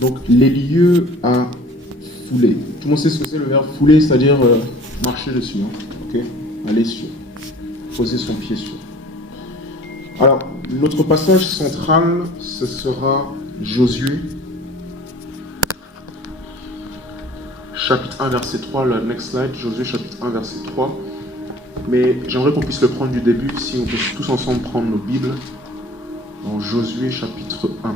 Donc, les lieux à fouler. Tout le monde sait ce que c'est le verbe fouler, c'est-à-dire marcher dessus. Ok, aller sur. Poser son pied sur. Alors, notre passage central, ce sera Josué, chapitre 1, verset 3, le next slide, Josué, chapitre 1, verset 3. Mais j'aimerais qu'on puisse le prendre du début, si on peut tous ensemble prendre nos Bibles, dans Josué, chapitre 1.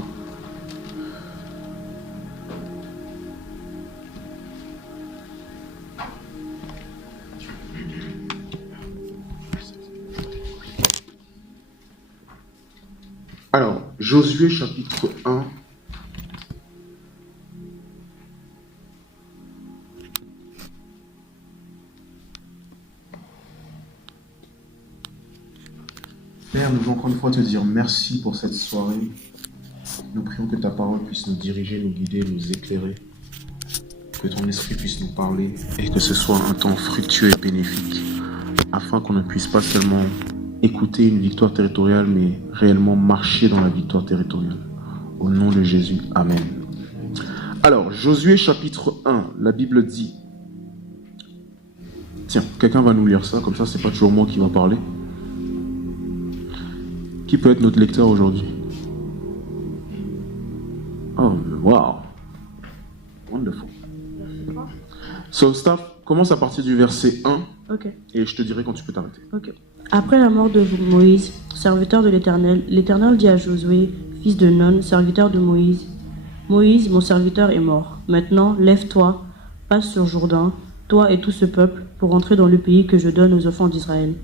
Alors, Josué chapitre 1. Père, nous voulons encore une fois te dire merci pour cette soirée. Nous prions que ta parole puisse nous diriger, nous guider, nous éclairer. Que ton esprit puisse nous parler et que ce soit un temps fructueux et bénéfique, afin qu'on ne puisse pas seulement écouter une victoire territoriale, mais réellement marcher dans la victoire territoriale. Au nom de Jésus, Amen. Alors, Josué chapitre 1, la Bible dit... Tiens, quelqu'un va nous lire ça, comme ça c'est pas toujours moi qui va parler. Qui peut être notre lecteur aujourd'hui? Oh, wow. Wonderful. So, Staff, commence à partir du verset 1, Ok. et je te dirai quand tu peux t'arrêter. Ok. Après la mort de Moïse, serviteur de l'Éternel, l'Éternel dit à Josué, fils de Nun, serviteur de Moïse, Moïse, mon serviteur, est mort. Maintenant, lève-toi, passe sur Jourdain, toi et tout ce peuple, pour entrer dans le pays que je donne aux enfants d'Israël.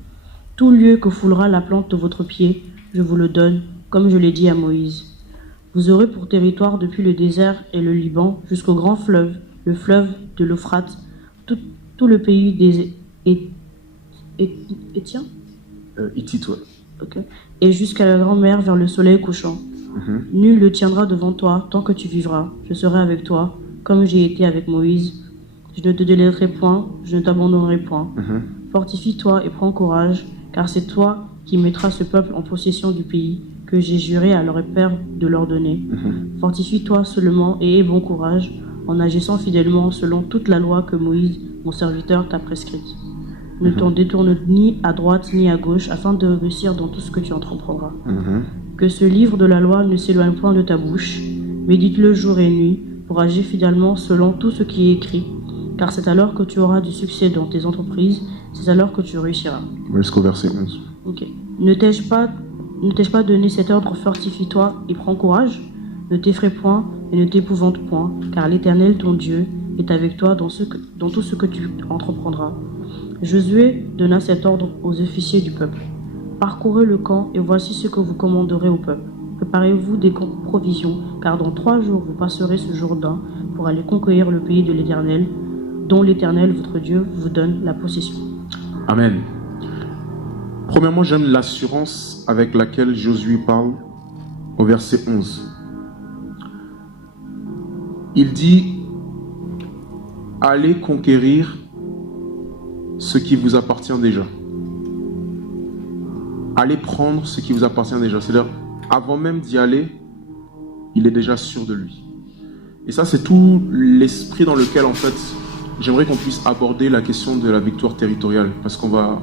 Tout lieu que foulera la plante de votre pied, je vous le donne, comme je l'ai dit à Moïse. Vous aurez pour territoire depuis le désert et le Liban jusqu'au grand fleuve, le fleuve de l'Euphrate, tout le pays des Étiens, Hittite, ouais. okay. Et jusqu'à la grande mer vers le soleil couchant. Nul ne tiendra devant toi tant que tu vivras. Je serai avec toi, comme j'ai été avec Moïse. Je ne te délaisserai point, je ne t'abandonnerai point. Fortifie-toi et prends courage, car c'est toi qui mettras ce peuple en possession du pays que j'ai juré à leurs pères de leur donner. Fortifie-toi seulement et aie bon courage, en agissant fidèlement selon toute la loi que Moïse, mon serviteur, t'a prescrite. Ne t'en détourne ni à droite ni à gauche, afin de réussir dans tout ce que tu entreprendras. Que ce livre de la loi ne s'éloigne point de ta bouche. Médite-le jour et nuit, pour agir fidèlement selon tout ce qui est écrit. Car c'est alors que tu auras du succès dans tes entreprises, c'est alors que tu réussiras. Jusqu'au verset 11. Ok. Ne t'ai-je pas donné cet ordre, fortifie-toi et prends courage? Ne t'effraie point et ne t'épouvante point, car l'Éternel, ton Dieu, est avec toi dans tout ce que tu entreprendras. Josué donna cet ordre aux officiers du peuple. Parcourez le camp et voici ce que vous commanderez au peuple. Préparez-vous des provisions, car dans 3 jours vous passerez ce Jourdain pour aller conquérir le pays de l'Éternel, dont l'Éternel, votre Dieu, vous donne la possession. Amen. Premièrement, j'aime l'assurance avec laquelle Josué parle au verset 11. Il dit, allez conquérir ce qui vous appartient déjà. Allez prendre ce qui vous appartient déjà. C'est-à-dire, avant même d'y aller, il est déjà sûr de lui. Et ça, c'est tout l'esprit dans lequel, en fait, j'aimerais qu'on puisse aborder la question de la victoire territoriale. Parce qu'on va,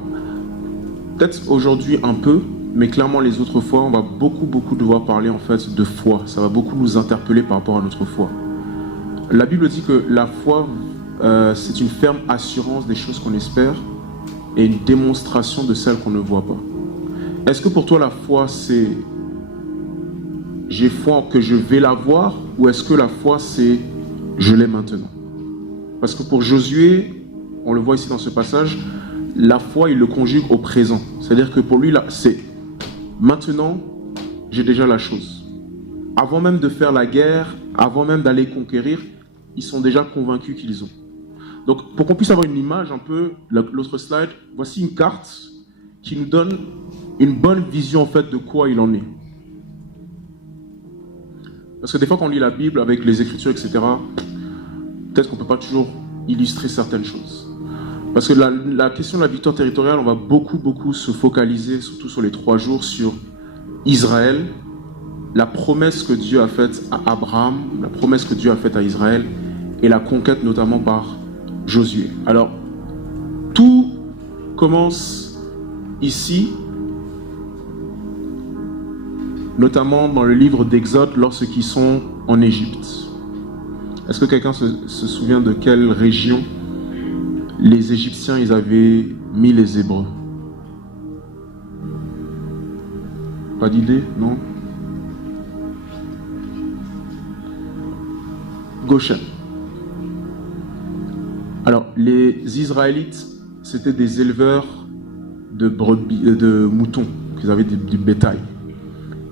peut-être aujourd'hui un peu, mais clairement les autres fois, on va beaucoup devoir parler, en fait, de foi. Ça va beaucoup nous interpeller par rapport à notre foi. La Bible dit que la foi, c'est une ferme assurance des choses qu'on espère et une démonstration de celles qu'on ne voit pas. Est-ce que pour toi la foi c'est j'ai foi que je vais la voir, ou est-ce que la foi c'est je l'ai maintenant? Parce que pour Josué, on le voit ici dans ce passage, la foi il le conjugue au présent. C'est-à-dire que pour lui là, c'est maintenant j'ai déjà la chose. Avant même de faire la guerre, avant même d'aller conquérir, ils sont déjà convaincus qu'ils ont. Donc, pour qu'on puisse avoir une image un peu, l'autre slide, voici une carte qui nous donne une bonne vision en fait de quoi il en est. Parce que des fois, quand on lit la Bible avec les Écritures, etc., peut-être qu'on ne peut pas toujours illustrer certaines choses. Parce que la question de la victoire territoriale, on va beaucoup se focaliser, surtout sur les 3 jours, sur Israël, la promesse que Dieu a faite à Abraham, la promesse que Dieu a faite à Israël, et la conquête notamment par Josué. Alors, tout commence ici, notamment dans le livre d'Exode, lorsqu'ils sont en Égypte. Est-ce que quelqu'un se souvient de quelle région les Égyptiens ils avaient mis les Hébreux? Pas d'idée, non? Goshen. Alors, les Israélites, c'était des éleveurs de brebis, de moutons, ils avaient du bétail.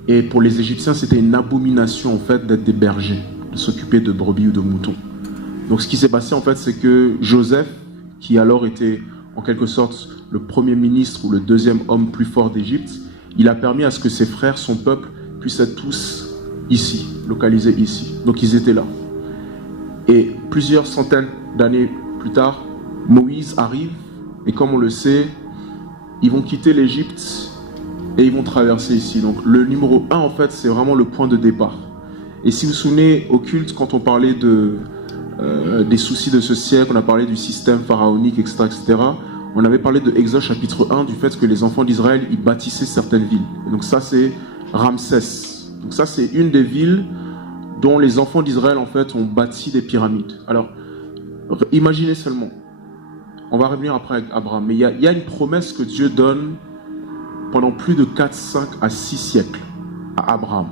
Et pour les Égyptiens, c'était une abomination en fait d'être des bergers, de s'occuper de brebis ou de moutons. Donc, ce qui s'est passé en fait, c'est que Joseph, qui alors était en quelque sorte le premier ministre ou le deuxième homme plus fort d'Égypte, il a permis à ce que ses frères, son peuple, puissent être tous ici, localisés ici. Donc, ils étaient là. Et plusieurs centaines d'années plus tard, Moïse arrive, et comme on le sait, ils vont quitter l'Égypte et ils vont traverser ici. Donc le numéro 1, en fait, c'est vraiment le point de départ. Et si vous vous souvenez, au culte, quand on parlait des soucis de ce siècle, on a parlé du système pharaonique, etc., etc., on avait parlé de Exode chapitre 1, du fait que les enfants d'Israël, ils bâtissaient certaines villes. Et donc ça, c'est Ramsès. Donc ça, c'est une des villes dont les enfants d'Israël, en fait, ont bâti des pyramides. Alors, imaginez seulement, on va revenir après avec Abraham, mais il y a une promesse que Dieu donne pendant plus de 4, 5 à 6 siècles à Abraham,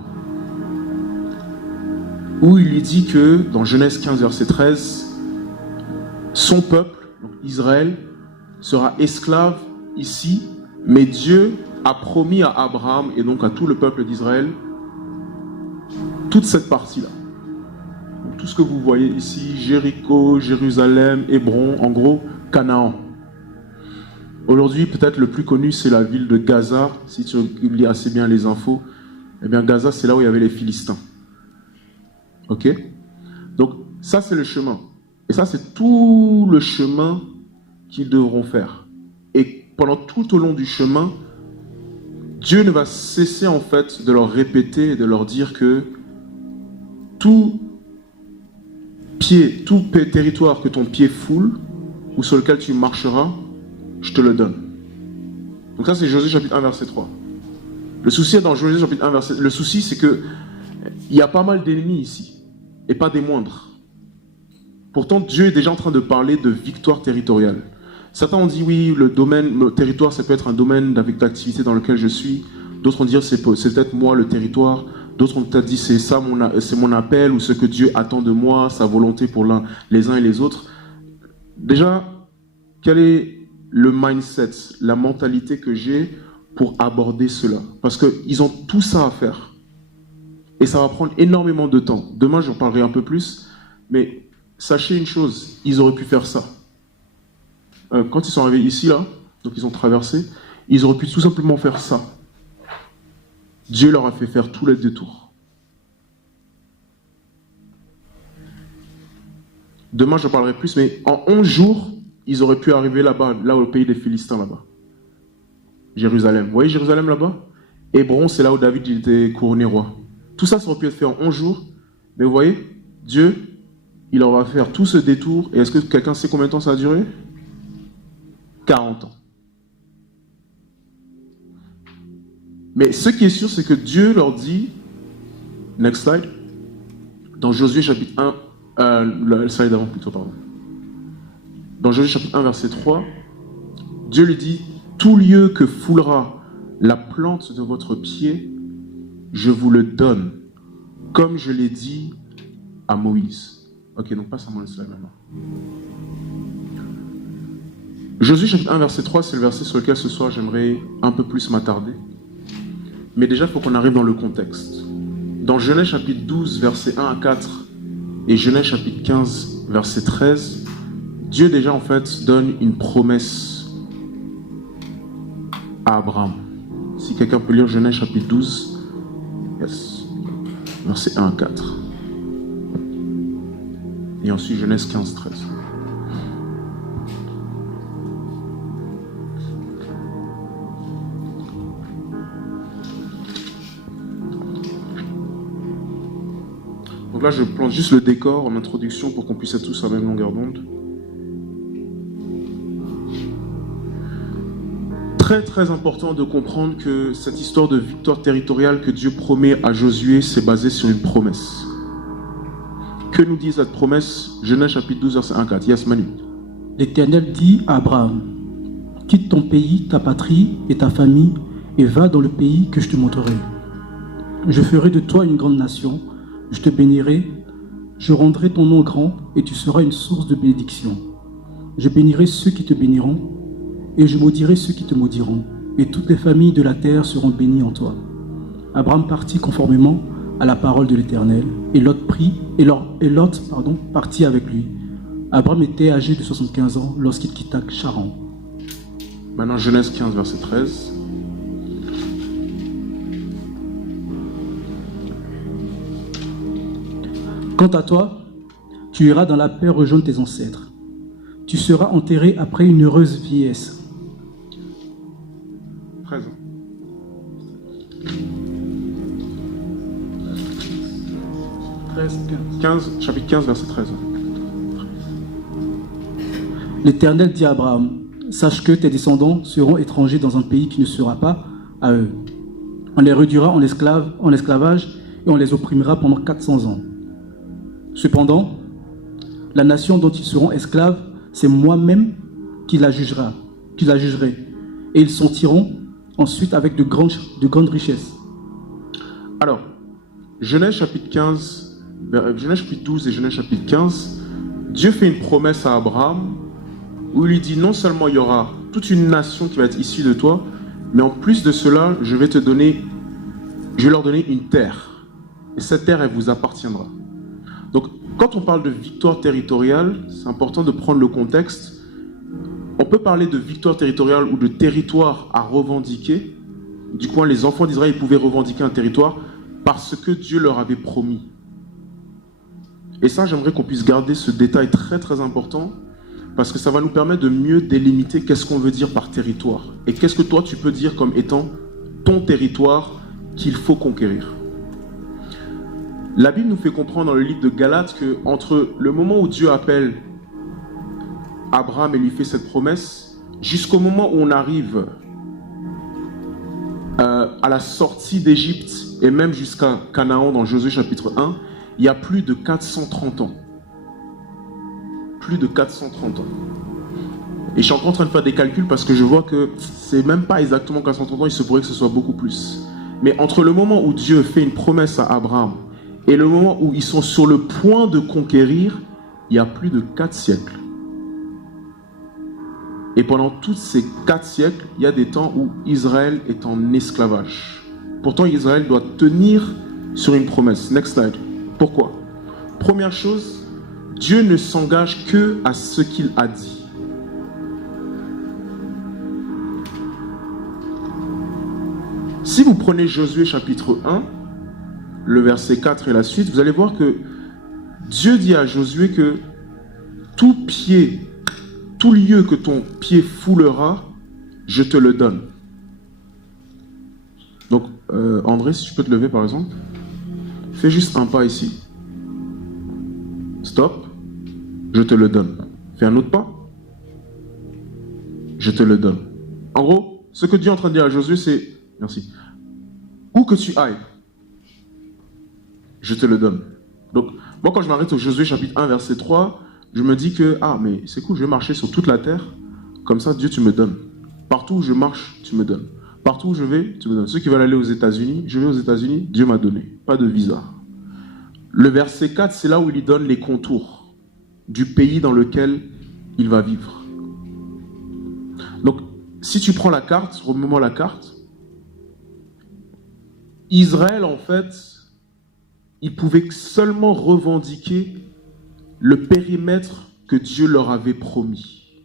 où il lui dit que, dans Genèse 15, verset 13, son peuple, donc Israël, sera esclave ici, mais Dieu a promis à Abraham et donc à tout le peuple d'Israël toute cette partie-là. Tout ce que vous voyez ici, Jéricho, Jérusalem, Hébron, en gros, Canaan. Aujourd'hui, peut-être le plus connu, c'est la ville de Gaza. Si tu lis assez bien les infos, eh bien Gaza, c'est là où il y avait les Philistins. Ok? Donc, ça, c'est le chemin. Et ça, c'est tout le chemin qu'ils devront faire. Et pendant tout au long du chemin, Dieu ne va cesser, en fait, de leur répéter et de leur dire que tout territoire que ton pied foule, ou sur lequel tu marcheras, je te le donne. Donc ça, c'est Josué chapitre 1, verset 3. Le souci dans Josué chapitre 1, verset... Le souci, c'est que il y a pas mal d'ennemis ici, et pas des moindres. Pourtant, Dieu est déjà en train de parler de victoire territoriale. Certains ont dit, oui, le territoire, ça peut être un domaine d'activité dans lequel je suis. D'autres ont dit, c'est peut-être moi le territoire. D'autres ont peut-être dit, c'est ça, c'est mon appel, ou ce que Dieu attend de moi, sa volonté pour les uns et les autres. Déjà, quel est le mindset, la mentalité que j'ai pour aborder cela? Parce qu'ils ont tout ça à faire. Et ça va prendre énormément de temps. Demain, j'en parlerai un peu plus. Mais sachez une chose, ils auraient pu faire ça. Quand ils sont arrivés ici, là, donc ils ont traversé, ils auraient pu tout simplement faire ça. Dieu leur a fait faire tous les détours. Demain, j'en parlerai plus, mais en 11 jours, ils auraient pu arriver là-bas, là au pays des Philistins, là-bas. Jérusalem. Vous voyez Jérusalem là-bas? Hébron, c'est là où David il était couronné roi. Tout ça aurait pu être fait en 11 jours, mais vous voyez, Dieu, il leur va faire tout ce détour, et est-ce que quelqu'un sait combien de temps ça a duré? 40 ans. Mais ce qui est sûr, c'est que Dieu leur dit, next slide, dans Josué chapitre 1, le slide d'avant plutôt, pardon. Dans Josué chapitre 1, verset 3, Dieu lui dit, tout lieu que foulera la plante de votre pied, je vous le donne, comme je l'ai dit à Moïse. Ok, donc passe à moi le slide maintenant. Josué chapitre 1, verset 3, c'est le verset sur lequel ce soir j'aimerais un peu plus m'attarder. Mais déjà, il faut qu'on arrive dans le contexte. Dans Genèse chapitre 12, verset 1 à 4, et Genèse chapitre 15, verset 13, Dieu déjà en fait donne une promesse à Abraham. Si quelqu'un peut lire Genèse chapitre 12, yes, verset 1 à 4. Et ensuite Genèse 15, 13. Donc là, je plante juste le décor en introduction pour qu'on puisse être tous à la même longueur d'onde. Très très important de comprendre que cette histoire de victoire territoriale que Dieu promet à Josué, c'est basé sur une promesse. Que nous dit cette promesse? Genèse chapitre 12, verset 1-4. Yes, Manu. L'Éternel dit à Abraham, quitte ton pays, ta patrie et ta famille, et va dans le pays que je te montrerai. Je ferai de toi une grande nation, je te bénirai, je rendrai ton nom grand, et tu seras une source de bénédiction. Je bénirai ceux qui te béniront, et je maudirai ceux qui te maudiront, et toutes les familles de la terre seront bénies en toi. Abraham partit conformément à la parole de l'Éternel, et Lot partit avec lui. Abraham était âgé de 75 ans lorsqu'il quitta Charan. Maintenant, Genèse 15, verset 13. Quant à toi, tu iras dans la paix rejoindre tes ancêtres. Tu seras enterré après une heureuse vieillesse. 13. 15, chapitre 15, verset 13. L'Éternel dit à Abraham, sache que tes descendants seront étrangers dans un pays qui ne sera pas à eux. On les réduira en esclavage et on les opprimera pendant 400 ans. Cependant, la nation dont ils seront esclaves, c'est moi-même qui la jugerai. Et ils sortiront ensuite avec de grandes richesses. Alors, Genèse chapitre 12 et Genèse chapitre 15, Dieu fait une promesse à Abraham où il lui dit non seulement il y aura toute une nation qui va être issue de toi, mais en plus de cela, je vais leur donner une terre. Et cette terre, elle vous appartiendra. Donc, quand on parle de victoire territoriale, c'est important de prendre le contexte. On peut parler de victoire territoriale ou de territoire à revendiquer. Du coup, les enfants d'Israël pouvaient revendiquer un territoire parce que Dieu leur avait promis. Et ça, j'aimerais qu'on puisse garder ce détail très très important parce que ça va nous permettre de mieux délimiter qu'est-ce qu'on veut dire par territoire. Et qu'est-ce que toi, tu peux dire comme étant ton territoire qu'il faut conquérir. La Bible nous fait comprendre dans le livre de Galates que entre le moment où Dieu appelle Abraham et lui fait cette promesse, jusqu'au moment où on arrive à la sortie d'Égypte et même jusqu'à Canaan dans Josué chapitre 1, il y a plus de 430 ans. Plus de 430 ans. Et je suis encore en train de faire des calculs parce que je vois que c'est même pas exactement 430 ans, il se pourrait que ce soit beaucoup plus. Mais entre le moment où Dieu fait une promesse à Abraham et le moment où ils sont sur le point de conquérir, il y a plus de 4 siècles. Et pendant tous ces 4 siècles, il y a des temps où Israël est en esclavage. Pourtant, Israël doit tenir sur une promesse. Next slide. Pourquoi? Première chose, Dieu ne s'engage que à ce qu'il a dit. Si vous prenez Josué chapitre 1, le verset 4 et la suite, vous allez voir que Dieu dit à Josué que tout lieu que ton pied foulera, je te le donne. Donc, André, si tu peux te lever par exemple, fais juste un pas ici. Stop, je te le donne. Fais un autre pas, je te le donne. En gros, ce que Dieu est en train de dire à Josué, c'est, merci, où que tu ailles, je te le donne. Donc, moi quand je m'arrête au Josué chapitre 1, verset 3, je me dis que, mais c'est cool, je vais marcher sur toute la terre, comme ça, Dieu, tu me donnes. Partout où je marche, tu me donnes. Partout où je vais, tu me donnes. Ceux qui veulent aller aux États-Unis, je vais aux États-Unis, Dieu m'a donné. Pas de visa. Le verset 4, c'est là où il lui donne les contours du pays dans lequel il va vivre. Donc, si tu prends la carte, remets-moi la carte, Israël, en fait, il pouvait seulement revendiquer le périmètre que Dieu leur avait promis.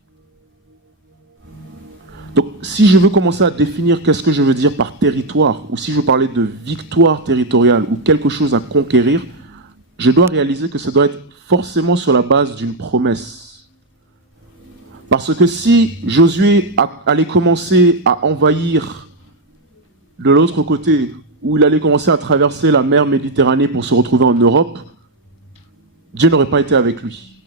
Donc, si je veux commencer à définir qu'est-ce que je veux dire par territoire, ou si je veux parler de victoire territoriale, ou quelque chose à conquérir, je dois réaliser que ça doit être forcément sur la base d'une promesse. Parce que si Josué allait commencer à envahir de l'autre côté, où il allait commencer à traverser la mer Méditerranée pour se retrouver en Europe, Dieu n'aurait pas été avec lui.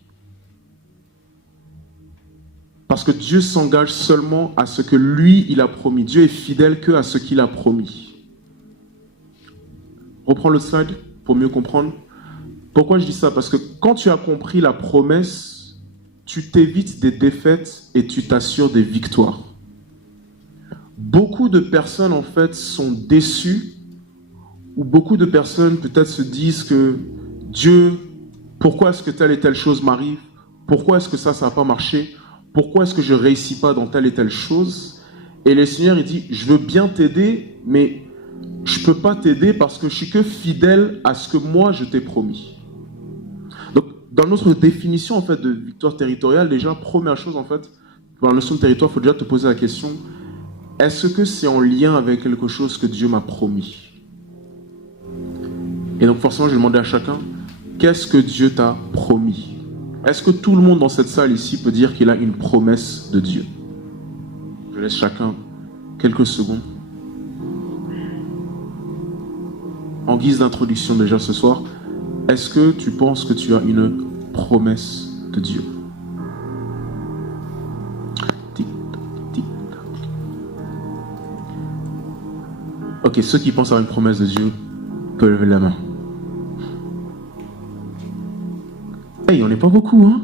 Parce que Dieu s'engage seulement à ce que lui, il a promis. Dieu est fidèle que à ce qu'il a promis. Reprends le slide pour mieux comprendre. Pourquoi je dis ça? Parce que quand tu as compris la promesse, tu t'évites des défaites et tu t'assures des victoires. Beaucoup de personnes, en fait, sont déçues, ou beaucoup de personnes, peut-être, se disent que Dieu, pourquoi est-ce que telle et telle chose m'arrive? Pourquoi est-ce que ça n'a pas marché? Pourquoi est-ce que je ne réussis pas dans telle et telle chose? Et le Seigneur, il dit, je veux bien t'aider, mais je ne peux pas t'aider parce que je suis que fidèle à ce que moi, je t'ai promis. Donc, dans notre définition, en fait, de victoire territoriale, déjà, première chose, en fait, dans la notion de territoire, il faut déjà te poser la question, est-ce que c'est en lien avec quelque chose que Dieu m'a promis? Et donc, forcément, je vais demander à chacun, qu'est-ce que Dieu t'a promis? Est-ce que tout le monde dans cette salle ici peut dire qu'il a une promesse de Dieu? Je laisse chacun quelques secondes. En guise d'introduction déjà ce soir, est-ce que tu penses que tu as une promesse de Dieu? Ok, ceux qui pensent avoir une promesse de Dieu peuvent lever la main. Hey, on n'est pas beaucoup, hein?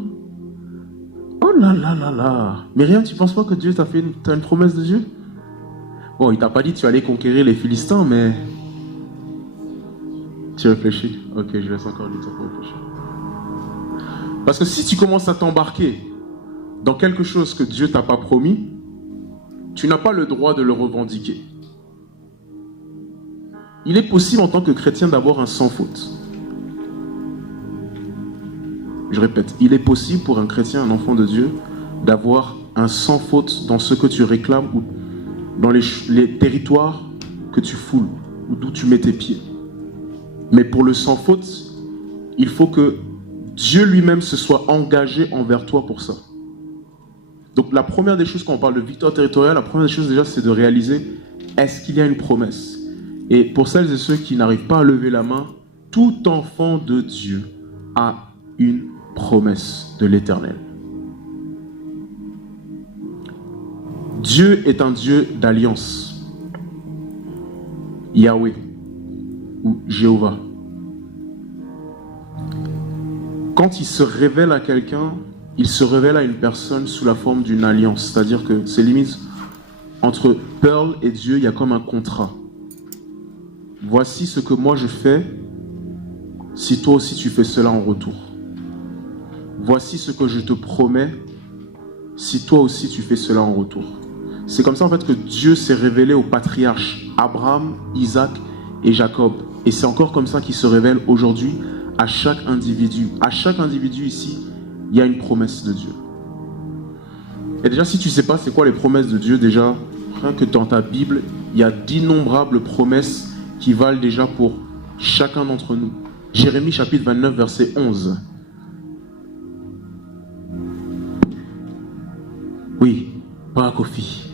Oh là là là là. Myriam, tu penses pas que Dieu t'as une promesse de Dieu? Bon, il t'a pas dit que tu allais conquérir les Philistins, mais... Tu réfléchis? Ok, je laisse encore du temps pour réfléchir. Parce que si tu commences à t'embarquer dans quelque chose que Dieu t'a pas promis, tu n'as pas le droit de le revendiquer. Il est possible en tant que chrétien d'avoir un sans faute. Je répète, il est possible pour un chrétien, un enfant de Dieu, d'avoir un sans faute dans ce que tu réclames ou dans les territoires que tu foules ou d'où tu mets tes pieds. Mais pour le sans faute, il faut que Dieu lui-même se soit engagé envers toi pour ça. Donc la première des choses quand on parle de victoire territoriale, la première des choses déjà c'est de réaliser, est-ce qu'il y a une promesse? Et pour celles et ceux qui n'arrivent pas à lever la main, tout enfant de Dieu a une promesse de l'Éternel. Dieu est un Dieu d'alliance. Yahweh ou Jéhovah. Quand il se révèle à quelqu'un, il se révèle à une personne sous la forme d'une alliance. C'est-à-dire que c'est limite entre Pearl et Dieu, il y a comme un contrat. Voici ce que moi je fais si toi aussi tu fais cela en retour. Voici ce que je te promets si toi aussi tu fais cela en retour. C'est comme ça en fait que Dieu s'est révélé aux patriarches Abraham, Isaac et Jacob. Et c'est encore comme ça qu'il se révèle aujourd'hui à chaque individu. À chaque individu ici, il y a une promesse de Dieu. Et déjà, si tu ne sais pas c'est quoi les promesses de Dieu, déjà, rien que dans ta Bible, il y a d'innombrables promesses qui valent déjà pour chacun d'entre nous. Jérémie chapitre 29, verset 11. Oui, pas à Kofi.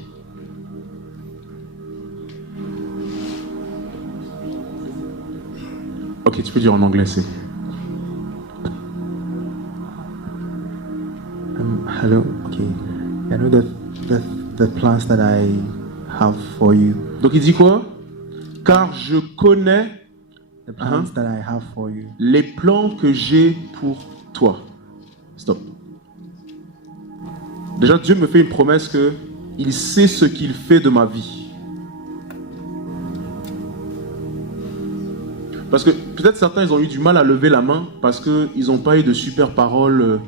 Ok, tu peux dire en anglais, c'est... Hello. Okay. I know the plans that I have for you. Donc il dit quoi? Car je connais The plans that I have for you. les plans que j'ai pour toi. Stop. Déjà, Dieu me fait une promesse que il sait ce qu'il fait de ma vie. Parce que peut-être certains, ils ont eu du mal à lever la main parce qu'ils n'ont pas eu de super paroles.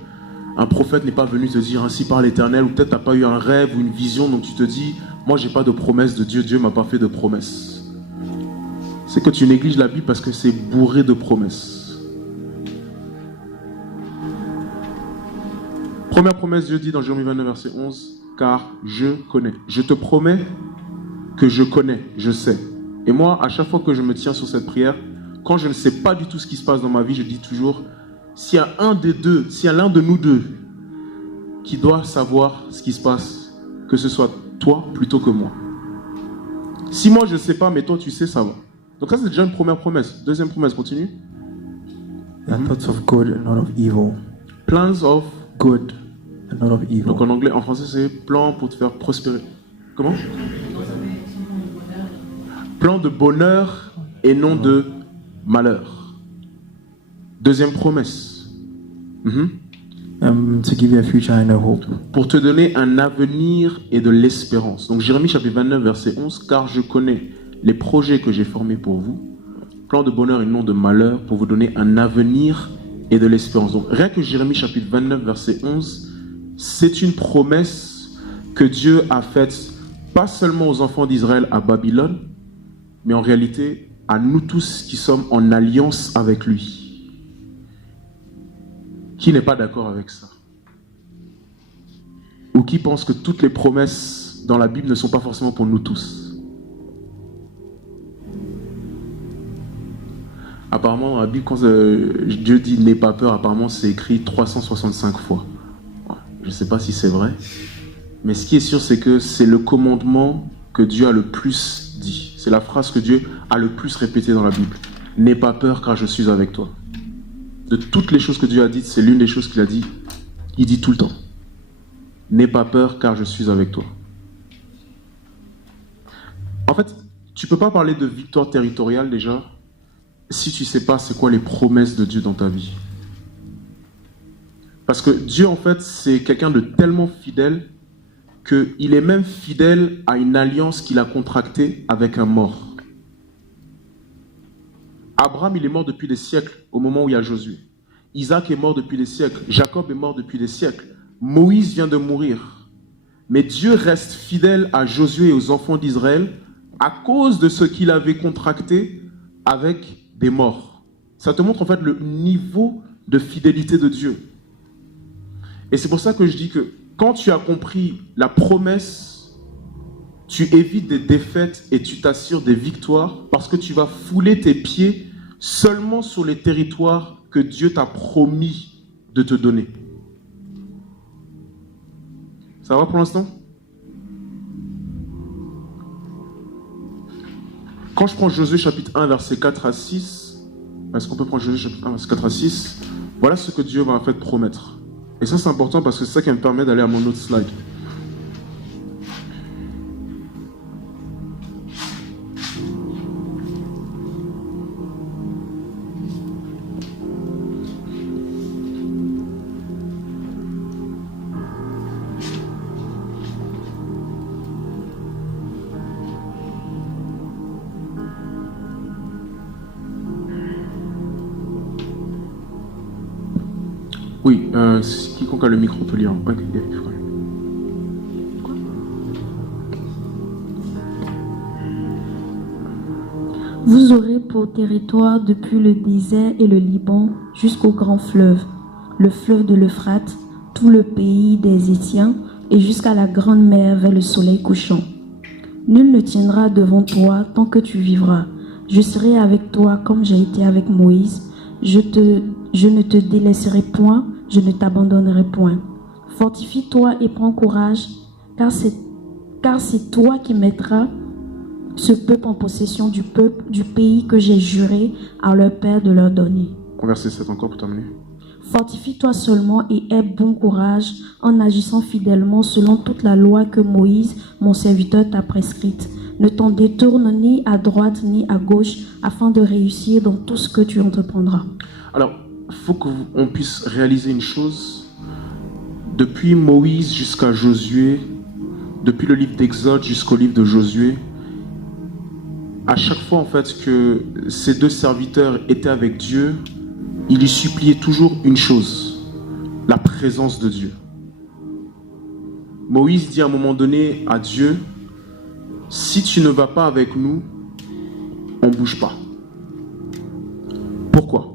Un prophète n'est pas venu te dire ainsi par l'Éternel, ou peut-être tu n'as pas eu un rêve ou une vision, donc tu te dis, moi j'ai pas de promesse de Dieu, Dieu m'a pas fait de promesse. C'est que tu négliges la Bible parce que c'est bourré de promesses. Première promesse, Dieu dit dans Jérémie 29, verset 11, car je connais. Je te promets que je connais, je sais. Et moi, à chaque fois que je me tiens sur cette prière, quand je ne sais pas du tout ce qui se passe dans ma vie, je dis toujours, s'il y a un des deux, s'il y a l'un de nous deux qui doit savoir ce qui se passe, que ce soit toi plutôt que moi. Si moi je ne sais pas, mais toi tu sais, ça va. Donc ça c'est déjà une première promesse. Deuxième promesse, continue. They are thoughts of good and not of evil. Plans of... Good and not of evil. Donc en anglais, en français, c'est plan pour te faire prospérer. Comment? Plan de bonheur et non de malheur. Deuxième promesse. To give you a future and a hope. Pour te donner un avenir et de l'espérance. Donc Jérémie chapitre 29 verset 11. Car je connais les projets que j'ai formés pour vous. Plan de bonheur et non de malheur, pour vous donner un avenir et de l'espérance. Donc rien que Jérémie chapitre 29 verset 11, c'est une promesse que Dieu a faite pas seulement aux enfants d'Israël à Babylone, mais en réalité à nous tous qui sommes en alliance avec lui. Qui n'est pas d'accord avec ça? Ou qui pense que toutes les promesses dans la Bible ne sont pas forcément pour nous tous? Apparemment, dans la Bible, quand Dieu dit « n'aie pas peur », apparemment c'est écrit 365 fois. Je ne sais pas si c'est vrai, mais ce qui est sûr, c'est que c'est le commandement que Dieu a le plus dit. C'est la phrase que Dieu a le plus répétée dans la Bible. « N'aie pas peur, car je suis avec toi ». De toutes les choses que Dieu a dites, c'est l'une des choses qu'il a dit. Il dit tout le temps. « N'aie pas peur, car je suis avec toi ». En fait, tu ne peux pas parler de victoire territoriale déjà, si tu ne sais pas c'est quoi les promesses de Dieu dans ta vie. Parce que Dieu, en fait, c'est quelqu'un de tellement fidèle qu'il est même fidèle à une alliance qu'il a contractée avec un mort. Abraham, il est mort depuis des siècles au moment où il y a Josué. Isaac est mort depuis des siècles. Jacob est mort depuis des siècles. Moïse vient de mourir. Mais Dieu reste fidèle à Josué et aux enfants d'Israël à cause de ce qu'il avait contracté avec des morts. Ça te montre en fait le niveau de fidélité de Dieu. Et c'est pour ça que je dis que quand tu as compris la promesse, tu évites des défaites et tu t'assures des victoires parce que tu vas fouler tes pieds seulement sur les territoires que Dieu t'a promis de te donner. Ça va pour l'instant? Quand je prends Josué chapitre 1 verset 4 à 6, est-ce qu'on peut prendre Josué chapitre 1 verset 4 à 6? Voilà ce que Dieu va en fait promettre. Et ça c'est important parce que c'est ça qui me permet d'aller à mon autre slide. Oui, quiconque a le micro peut lire. Ouais, Vous aurez pour territoire depuis le désert et le Liban jusqu'au grand fleuve, le fleuve de l'Euphrate, tout le pays des Hétiens et jusqu'à la grande mer vers le soleil couchant. Nul ne tiendra devant toi tant que tu vivras. Je serai avec toi comme j'ai été avec Moïse. Je ne te délaisserai point, je ne t'abandonnerai point. Fortifie-toi et prends courage, car c'est toi qui mettras ce peuple en possession du pays que j'ai juré à leur père de leur donner. Verset 7 encore pour terminer. Fortifie-toi seulement et aie bon courage en agissant fidèlement selon toute la loi que Moïse, mon serviteur, t'a prescrite. Ne t'en détourne ni à droite ni à gauche afin de réussir dans tout ce que tu entreprendras. Alors, il faut qu'on puisse réaliser une chose. Depuis Moïse jusqu'à Josué, depuis le livre d'Exode jusqu'au livre de Josué, à chaque fois en fait que ces deux serviteurs étaient avec Dieu, ils lui suppliaient toujours une chose, la présence de Dieu. Moïse dit à un moment donné à Dieu, si tu ne vas pas avec nous, on ne bouge pas. Pourquoi ?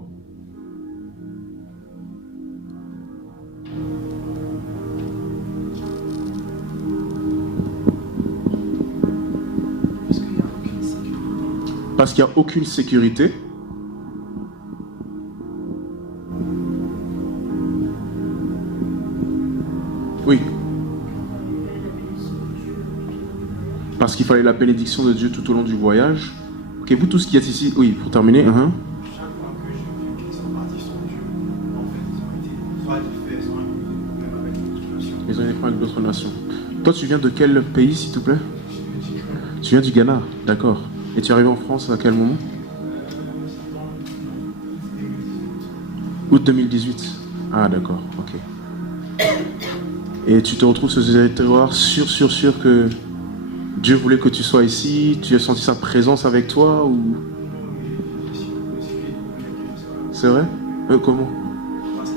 Parce qu'il n'y a aucune sécurité. Oui. Parce qu'il fallait la bénédiction de Dieu tout au long du voyage. Ok, vous tous qui êtes ici, oui, pour terminer. Chaque fois que je veux qu'ils sont partis sur Ils ont des problèmes avec d'autres nations. Toi, tu viens de quel pays, s'il te plaît? Tu viens du Ghana, d'accord. Et tu es arrivé en France à quel moment? Août 2018. Ah, d'accord, ok. Et tu te retrouves sur ce territoire sûr que Dieu voulait que tu sois ici? Tu as senti sa présence avec toi ou... C'est vrai? Comment? Parce que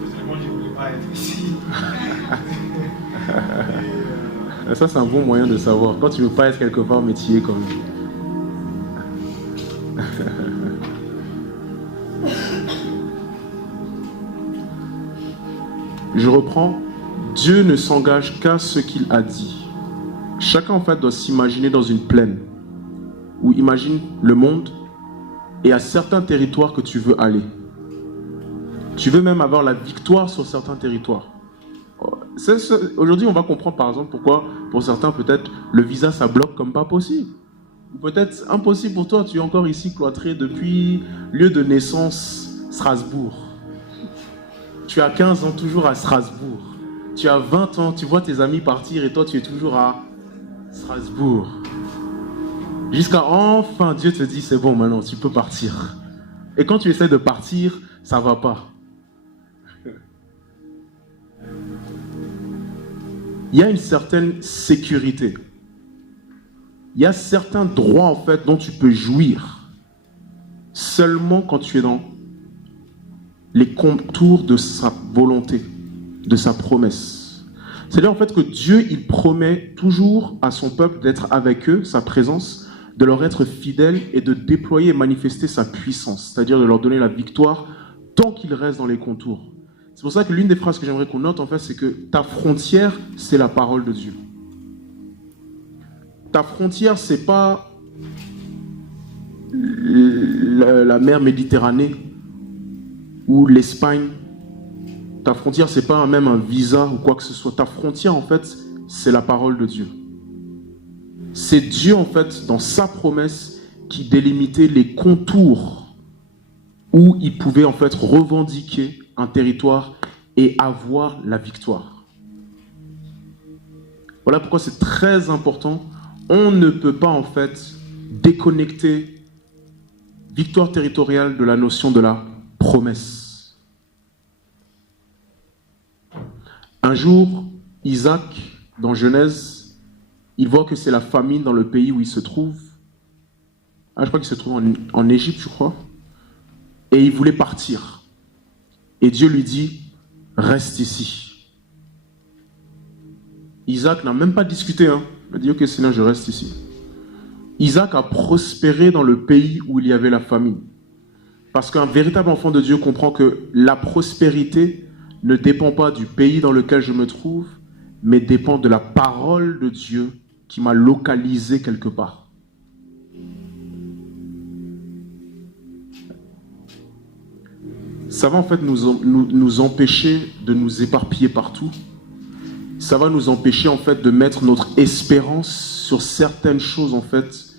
personnellement, je ne voulais pas être ici. Ça, c'est un bon moyen de savoir. Quand tu ne veux pas être quelque part, mais tu y es quand même. Je reprends. Dieu ne s'engage qu'à ce qu'il a dit. Chacun, en fait, doit s'imaginer dans une plaine. Ou imagine le monde et à certains territoires que tu veux aller. Tu veux même avoir la victoire sur certains territoires. Aujourd'hui, on va comprendre par exemple pourquoi, pour certains, peut-être le visa, ça bloque comme pas possible. Ou peut-être impossible pour toi, tu es encore ici cloîtré depuis lieu de naissance, Strasbourg. Tu as 15 ans toujours à Strasbourg. Tu as 20 ans, tu vois tes amis partir et toi, tu es toujours à Strasbourg. Jusqu'à enfin, Dieu te dit, c'est bon, maintenant, tu peux partir. Et quand tu essaies de partir, ça va pas. Il y a une certaine sécurité. Il y a certains droits, en fait, dont tu peux jouir seulement quand tu es dans les contours de sa volonté, de sa promesse. C'est-à-dire, en fait, que Dieu, il promet toujours à son peuple d'être avec eux, sa présence, de leur être fidèle et de déployer et manifester sa puissance, c'est-à-dire de leur donner la victoire tant qu'ils restent dans les contours. C'est pour ça que l'une des phrases que j'aimerais qu'on note, en fait, c'est que ta frontière, c'est la parole de Dieu. Ta frontière, c'est pas la mer Méditerranée ou l'Espagne. Ta frontière, c'est pas même un visa ou quoi que ce soit. Ta frontière, en fait, c'est la parole de Dieu. C'est Dieu, en fait, dans sa promesse, qui délimitait les contours où il pouvait, en fait, revendiquer un territoire et avoir la victoire. Voilà pourquoi c'est très important. On ne peut pas, en fait, déconnecter victoire territoriale de la notion de la promesse. Un jour, Isaac, dans Genèse, il voit que c'est la famine dans le pays où il se trouve. Je crois qu'il se trouve en Égypte, je crois. Et il voulait partir. Et Dieu lui dit, reste ici. Isaac n'a même pas discuté. Il a dit, ok, sinon je reste ici. Isaac a prospéré dans le pays où il y avait la famine. Parce qu'un véritable enfant de Dieu comprend que la prospérité ne dépend pas du pays dans lequel je me trouve, mais dépend de la parole de Dieu qui m'a localisé quelque part. Ça va en fait nous empêcher de nous éparpiller partout. Ça va nous empêcher en fait de mettre notre espérance sur certaines choses en fait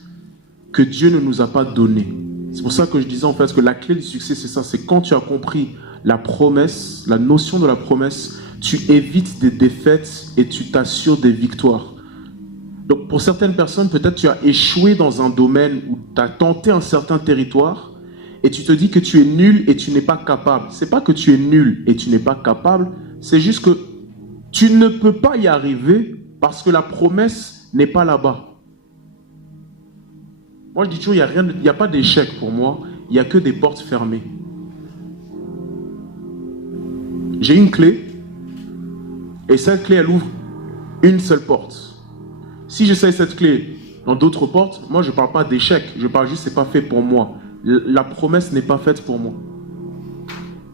que Dieu ne nous a pas données. C'est pour ça que je disais en fait que la clé du succès c'est ça, c'est quand tu as compris la promesse, la notion de la promesse, tu évites des défaites et tu t'assures des victoires. Donc pour certaines personnes, peut-être tu as échoué dans un domaine où tu as tenté un certain territoire et tu te dis que tu es nul et tu n'es pas capable. C'est pas que tu es nul et tu n'es pas capable, c'est juste que tu ne peux pas y arriver parce que la promesse n'est pas là-bas. Moi je dis toujours, il n'y a pas d'échec pour moi, il n'y a que des portes fermées. J'ai une clé et cette clé elle ouvre une seule porte. Si j'essaye cette clé dans d'autres portes, moi je ne parle pas d'échec, je parle juste c'est pas fait pour moi. La promesse n'est pas faite pour moi.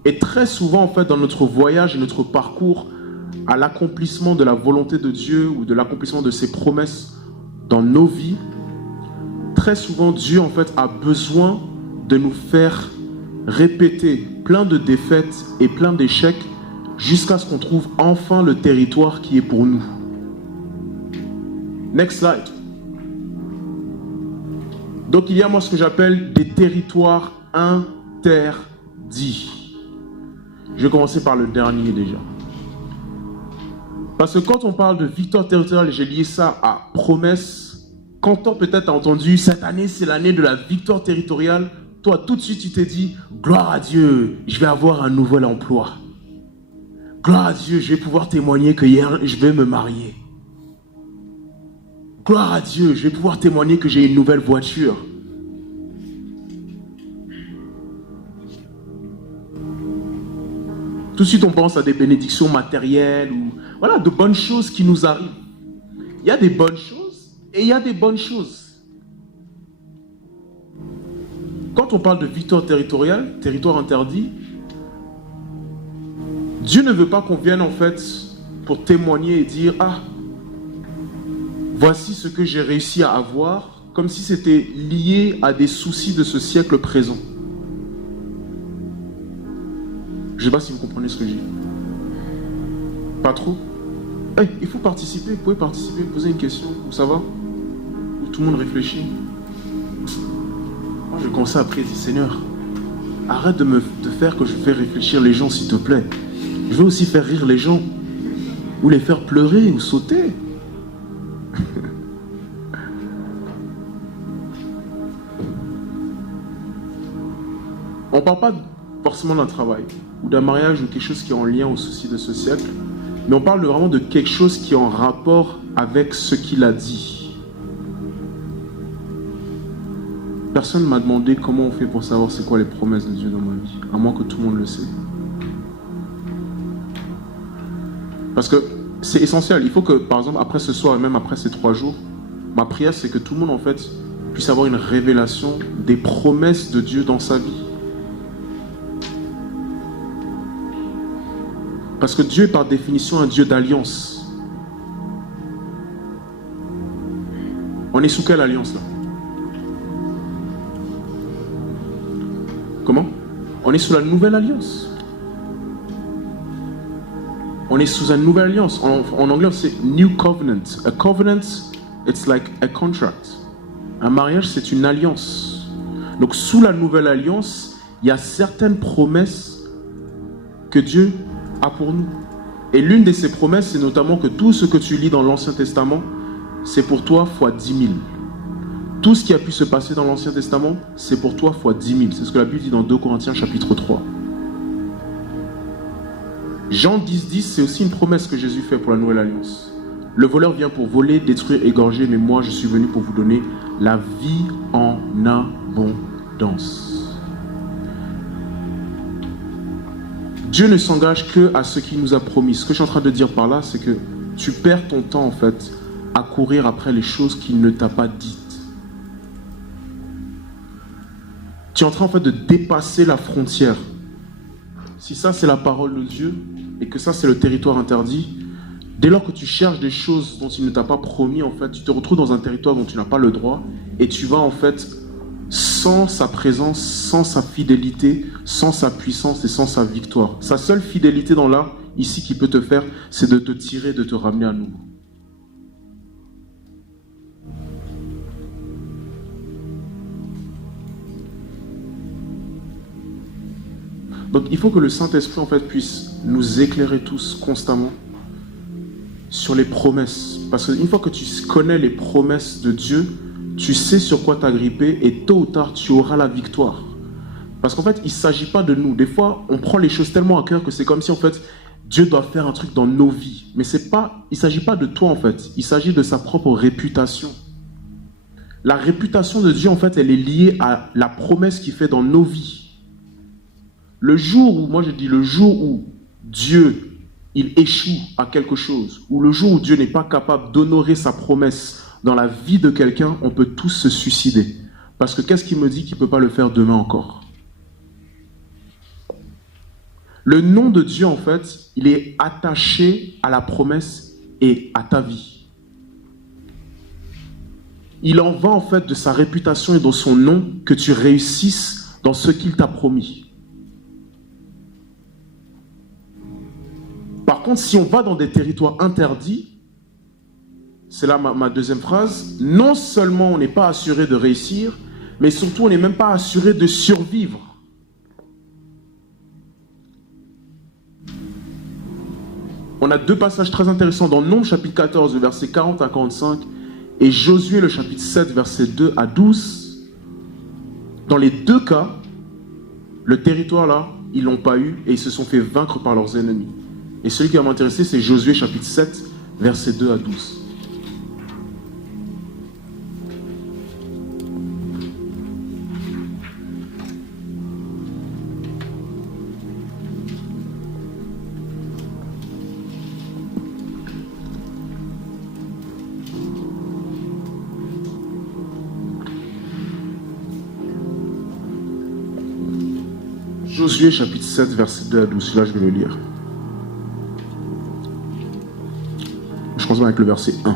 Et très souvent, en fait, dans notre voyage et notre parcours à l'accomplissement de la volonté de Dieu ou de l'accomplissement de ses promesses dans nos vies, très souvent, Dieu, en fait, a besoin de nous faire répéter plein de défaites et plein d'échecs jusqu'à ce qu'on trouve enfin le territoire qui est pour nous. Next slide. Donc il y a moi ce que j'appelle des territoires interdits. Je vais commencer par le dernier déjà. Parce que quand on parle de victoire territoriale, j'ai lié ça à promesse. Quand on peut-être a entendu, cette année c'est l'année de la victoire territoriale, toi tout de suite tu t'es dit, gloire à Dieu, je vais avoir un nouvel emploi. Gloire à Dieu, je vais pouvoir témoigner que hier je vais me marier. Gloire à Dieu, je vais pouvoir témoigner que j'ai une nouvelle voiture. Tout de suite, on pense à des bénédictions matérielles ou voilà, de bonnes choses qui nous arrivent. Il y a des bonnes choses et il y a des bonnes choses. Quand on parle de victoire territoriale, territoire interdit, Dieu ne veut pas qu'on vienne en fait pour témoigner et dire « Ah, voici ce que j'ai réussi à avoir », comme si c'était lié à des soucis de ce siècle présent. Je ne sais pas si vous comprenez ce que je dis. Pas trop? Hey, il faut participer, vous pouvez participer, poser une question, où ça va? Où tout le monde réfléchit. Moi je commence à prier, Seigneur, arrête de faire que je fais réfléchir les gens s'il te plaît. Je veux aussi faire rire les gens, ou les faire pleurer, ou sauter. On ne parle pas forcément d'un travail, ou d'un mariage, ou quelque chose qui est en lien au souci de ce siècle, mais on parle vraiment de quelque chose qui est en rapport avec ce qu'il a dit. Personne ne m'a demandé comment on fait pour savoir c'est quoi les promesses de Dieu dans ma vie, à moins que tout le monde le sait. Parce que c'est essentiel, il faut que, par exemple, après ce soir et même après ces 3 jours, ma prière c'est que tout le monde en fait puisse avoir une révélation des promesses de Dieu dans sa vie. Parce que Dieu est par définition un Dieu d'alliance. On est sous quelle alliance là? Comment? On est sous la nouvelle alliance. On est sous une nouvelle alliance. En anglais, c'est New Covenant. A covenant, it's like a contract. Un mariage, c'est une alliance. Donc, sous la nouvelle alliance, il y a certaines promesses que Dieu a pour nous. Et l'une de ces promesses, c'est notamment que tout ce que tu lis dans l'Ancien Testament, c'est pour toi fois 10 000. Tout ce qui a pu se passer dans l'Ancien Testament, c'est pour toi fois 10 000. C'est ce que la Bible dit dans 2 Corinthiens chapitre 3. Jean 10,10, c'est aussi une promesse que Jésus fait pour la nouvelle alliance. Le voleur vient pour voler, détruire, égorger, mais moi je suis venu pour vous donner la vie en abondance. Dieu ne s'engage que à ce qu'il nous a promis. Ce que je suis en train de dire par là, c'est que tu perds ton temps en fait à courir après les choses qu'il ne t'a pas dites. Tu es en train en fait de dépasser la frontière. Si ça c'est la parole de Dieu et que ça c'est le territoire interdit, dès lors que tu cherches des choses dont il ne t'a pas promis, en fait, tu te retrouves dans un territoire dont tu n'as pas le droit et tu vas en fait sans sa présence, sans sa fidélité, sans sa puissance et sans sa victoire. Sa seule fidélité dans là, ici, qui peut te faire, c'est de te tirer, de te ramener à nouveau. Donc il faut que le Saint-Esprit en fait puisse nous éclairer tous constamment sur les promesses. Parce qu'une fois que tu connais les promesses de Dieu, tu sais sur quoi t'agripper et tôt ou tard tu auras la victoire. Parce qu'en fait il ne s'agit pas de nous. Des fois on prend les choses tellement à cœur que c'est comme si en fait Dieu doit faire un truc dans nos vies. Mais il ne s'agit pas de toi en fait, il s'agit de sa propre réputation. La réputation de Dieu en fait elle est liée à la promesse qu'il fait dans nos vies. Le jour où Dieu, il échoue à quelque chose, ou le jour où Dieu n'est pas capable d'honorer sa promesse dans la vie de quelqu'un, on peut tous se suicider. Parce que qu'est-ce qui me dit qu'il ne peut pas le faire demain encore? Le nom de Dieu, en fait, il est attaché à la promesse et à ta vie. Il en va, en fait, de sa réputation et de son nom que tu réussisses dans ce qu'il t'a promis. Par contre, si on va dans des territoires interdits, c'est là ma deuxième phrase, non seulement on n'est pas assuré de réussir, mais surtout on n'est même pas assuré de survivre. on a deux passages très intéressants dans Nombres chapitre 14, versets 40 à 45, et Josué le chapitre 7, versets 2 à 12. Dans les deux cas, le territoire là, ils l'ont pas eu et ils se sont fait vaincre par leurs ennemis. Et celui qui va m'intéresser, c'est Josué chapitre 7, versets 2 à 12. Josué chapitre 7, verset 2 à 12. Là, je vais le lire. Je commence avec le verset 1.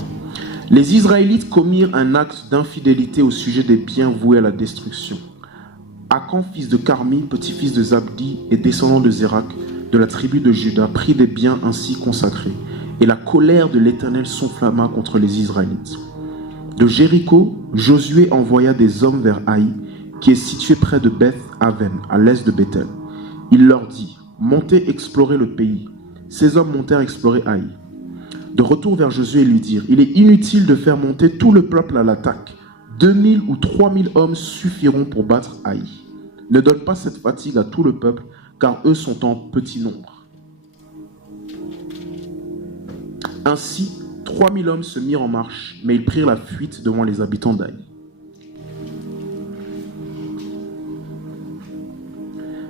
Les Israélites commirent un acte d'infidélité au sujet des biens voués à la destruction. Akan, fils de Carmi, petit-fils de Zabdi et descendant de Zérak, de la tribu de Juda, prit des biens ainsi consacrés. Et la colère de l'Éternel s'enflamma contre les Israélites. De Jéricho, Josué envoya des hommes vers Haï, qui est situé près de Beth-Aven, à l'est de Bethel. Il leur dit, montez explorer le pays. Ces hommes montèrent explorer Haï. De retour vers Josué, ils lui dirent, il est inutile de faire monter tout le peuple à l'attaque. 2000 ou 3000 hommes suffiront pour battre Haï. Ne donne pas cette fatigue à tout le peuple, car eux sont en petit nombre. Ainsi, 3000 hommes se mirent en marche, mais ils prirent la fuite devant les habitants d'Haï.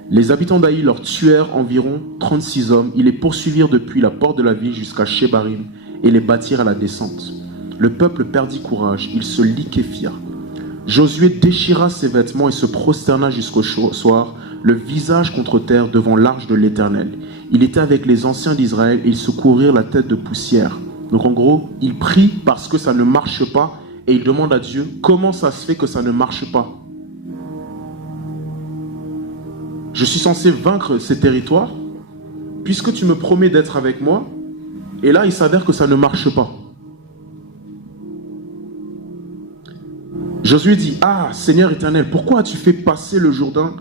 Les habitants d'Haï leur tuèrent environ 36 hommes. Ils les poursuivirent depuis la porte de la ville jusqu'à Shebarim et les battirent à la descente. Le peuple perdit courage, il se liquéfia. Josué déchira ses vêtements et se prosterna jusqu'au soir, le visage contre terre devant l'arche de l'Éternel. Il était avec les anciens d'Israël et ils se couvrirent la tête de poussière. Donc en gros, il prie parce que ça ne marche pas et il demande à Dieu comment ça se fait que ça ne marche pas. Je suis censé vaincre ces territoires, puisque tu me promets d'être avec moi, et là il s'avère que ça ne marche pas. Josué dit, ah Seigneur éternel, pourquoi as-tu fait passer le Jourdain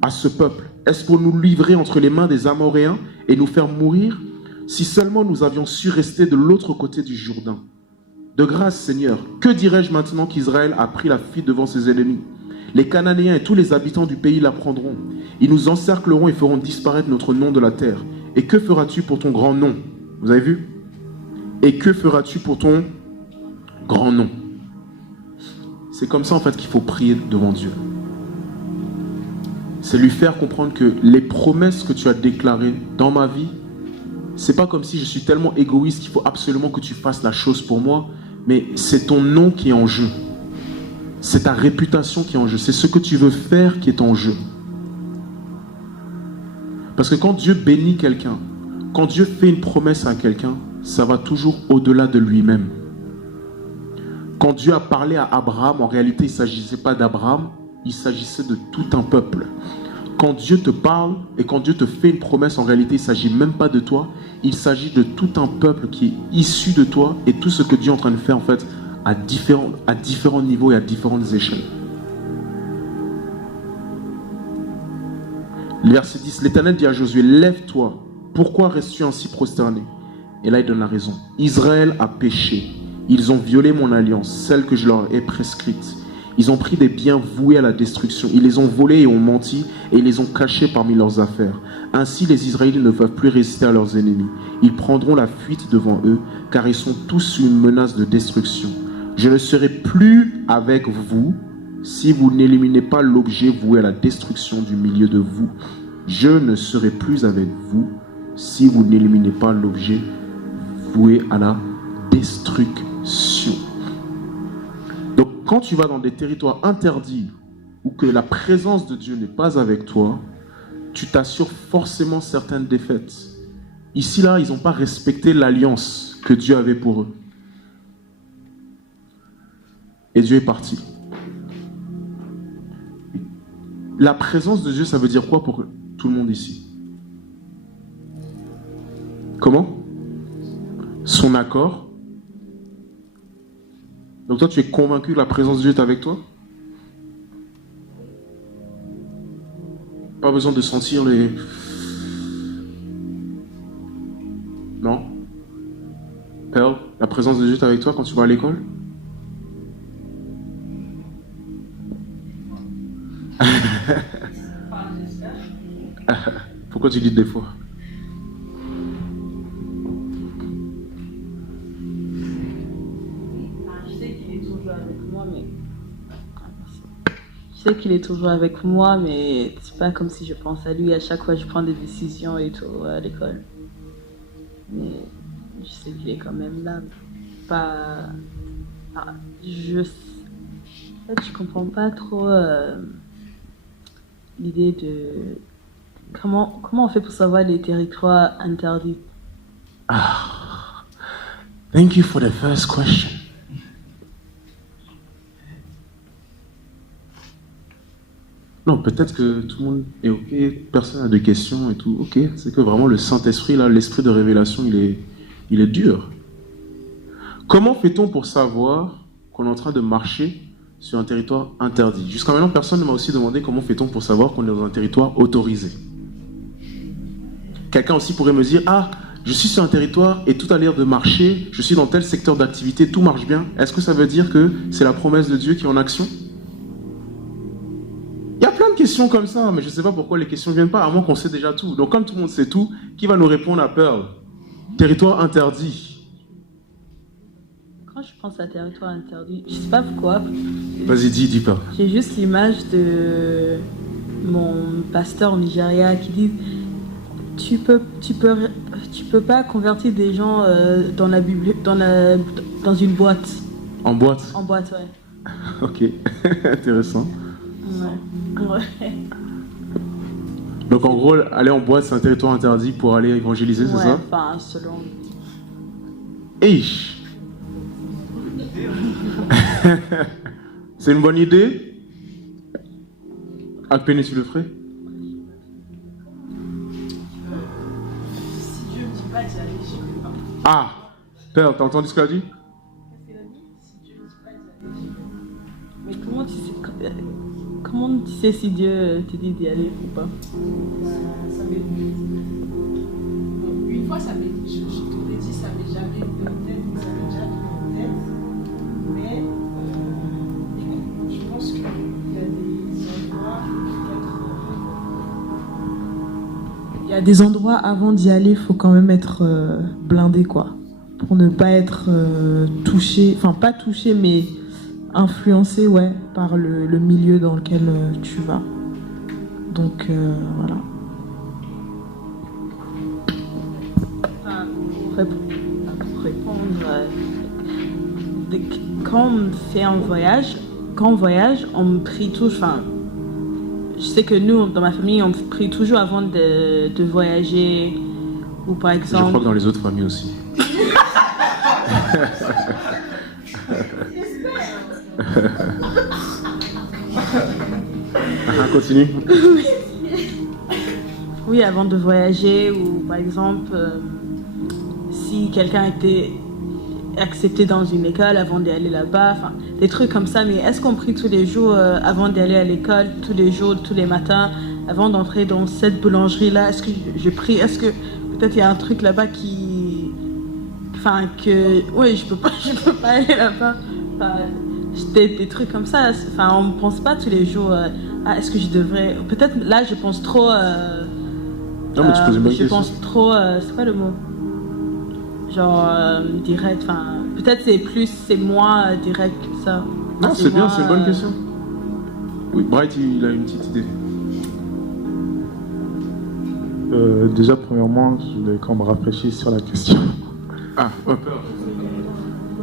à ce peuple? Est-ce pour nous livrer entre les mains des Amoréens et nous faire mourir? Si seulement nous avions su rester de l'autre côté du Jourdain. De grâce Seigneur, que dirais-je maintenant qu'Israël a pris la fuite devant ses ennemis? Les Cananéens et tous les habitants du pays l'apprendront. Ils nous encercleront et feront disparaître notre nom de la terre. Et que feras-tu pour ton grand nom? Vous avez vu? Et que feras-tu pour ton grand nom? C'est comme ça en fait qu'il faut prier devant Dieu. C'est lui faire comprendre que les promesses que tu as déclarées dans ma vie, c'est pas comme si je suis tellement égoïste qu'il faut absolument que tu fasses la chose pour moi, mais c'est ton nom qui est en jeu. C'est ta réputation qui est en jeu. C'est ce que tu veux faire qui est en jeu. Parce que quand Dieu bénit quelqu'un, quand Dieu fait une promesse à quelqu'un, ça va toujours au-delà de lui-même. Quand Dieu a parlé à Abraham, en réalité, il ne s'agissait pas d'Abraham, il s'agissait de tout un peuple. Quand Dieu te parle et quand Dieu te fait une promesse, en réalité, il ne s'agit même pas de toi, il s'agit de tout un peuple qui est issu de toi et tout ce que Dieu est en train de faire, en fait, à différents niveaux et à différentes échelles. Le verset 10, l'Éternel dit à Josué, lève-toi, pourquoi restes-tu ainsi prosterné? Et là il donne la raison. Israël a péché, ils ont violé mon alliance, celle que je leur ai prescrite. Ils ont pris des biens voués à la destruction, ils les ont volés et ont menti, et ils les ont cachés parmi leurs affaires. Ainsi les Israélites ne peuvent plus résister à leurs ennemis. Ils prendront la fuite devant eux, car ils sont tous sous une menace de destruction. Je ne serai plus avec vous si vous n'éliminez pas l'objet voué à la destruction du milieu de vous. Je ne serai plus avec vous si vous n'éliminez pas l'objet voué à la destruction. Donc quand tu vas dans des territoires interdits où que la présence de Dieu n'est pas avec toi, tu t'assures forcément certaines défaites. Ici, là, ils n'ont pas respecté l'alliance que Dieu avait pour eux. Et Dieu est parti. La présence de Dieu, ça veut dire quoi pour tout le monde ici? Comment? Son accord. Donc toi, tu es convaincu que la présence de Dieu est avec toi? Pas besoin de sentir les... Non? présence de Dieu est avec toi quand tu vas à l'école? Pourquoi tu dis des fois? Je sais qu'il est toujours avec moi, mais... Je sais qu'il est toujours avec moi, mais c'est pas comme si je pense à lui à chaque fois que je prends des décisions et tout à l'école. Mais je sais qu'il est quand même là. Pas... Ah, en fait, je comprends pas trop l'idée de... Comment on fait pour savoir les territoires interdits? Thank you for the first question. Non, peut-être que tout le monde est OK, personne n'a de questions et tout. OK, c'est que vraiment le Saint-Esprit, là, l'esprit de révélation, il est dur. Comment fait-on pour savoir qu'on est en train de marcher sur un territoire interdit? Jusqu'à maintenant, personne ne m'a aussi demandé comment fait-on pour savoir qu'on est dans un territoire autorisé. Quelqu'un aussi pourrait me dire, ah, je suis sur un territoire et tout a l'air de marcher, je suis dans tel secteur d'activité, tout marche bien. Est-ce que ça veut dire que c'est la promesse de Dieu qui est en action? Il y a plein de questions comme ça, mais je ne sais pas pourquoi les questions ne viennent pas, à moins qu'on sait déjà tout. Donc comme tout le monde sait tout, qui va nous répondre à Pearl? Territoire interdit. Quand je pense à territoire interdit, je sais pas pourquoi. Vas-y, dis pas. J'ai juste l'image de mon pasteur au Nigeria qui dit tu peux pas convertir des gens dans une boîte. En boîte? En boîte, ouais. Ok, intéressant. Ouais. Donc en gros, aller en boîte, c'est un territoire interdit pour aller évangéliser, c'est ça? Enfin, selon... Eish. C'est une bonne idée? À peine tu le ferais? Si Dieu me dit pas d'y aller, je vais pas. Ah! Père, t'as entendu ce qu'elle a dit? Si Dieu me dit pas d'y aller, je vais pas. Mais comment tu sais si Dieu te dit d'y aller ou pas? Ça m'est... Une fois, ça m'est... Je t'aurais dit, ça m'est jamais venu en tête, ça m'est déjà venu en tête. Mais je pense qu'il y a des endroits... Il y a des endroits, avant d'y aller, il faut quand même être blindé, quoi. Pour ne pas être touché, enfin pas touché, mais influencé, ouais, par le milieu dans lequel tu vas. Donc, voilà. Pour répondre, quand on fait un voyage, on me prie toujours. Enfin, je sais que nous, dans ma famille, on me prie toujours avant de voyager. Ou par exemple. Je crois que dans les autres familles aussi. Continue. Oui, avant de voyager, ou par exemple, si quelqu'un était accepté dans une école avant d'y aller là-bas, enfin, des trucs comme ça. Mais est-ce qu'on prie tous les jours avant d'aller à l'école, tous les jours, tous les matins, avant d'entrer dans cette boulangerie-là? Est-ce que je prie? Est-ce que peut-être il y a un truc là-bas qui... Enfin, que... Oui, je peux pas aller là-bas. Enfin, des trucs comme ça. Enfin, on ne pense pas tous les jours... ah, est-ce que je devrais... Peut-être là, je pense trop... non, mais tu poses une bonne je question. pense trop... c'est quoi le mot? Genre direct, enfin... Peut-être c'est moins direct que ça. Non, Enfin, c'est bien, moins, c'est une bonne question. Oui, Bright, il a une petite idée. Déjà, premièrement, je voulais qu'on me rafraîchisse sur la question. Ah, ouais.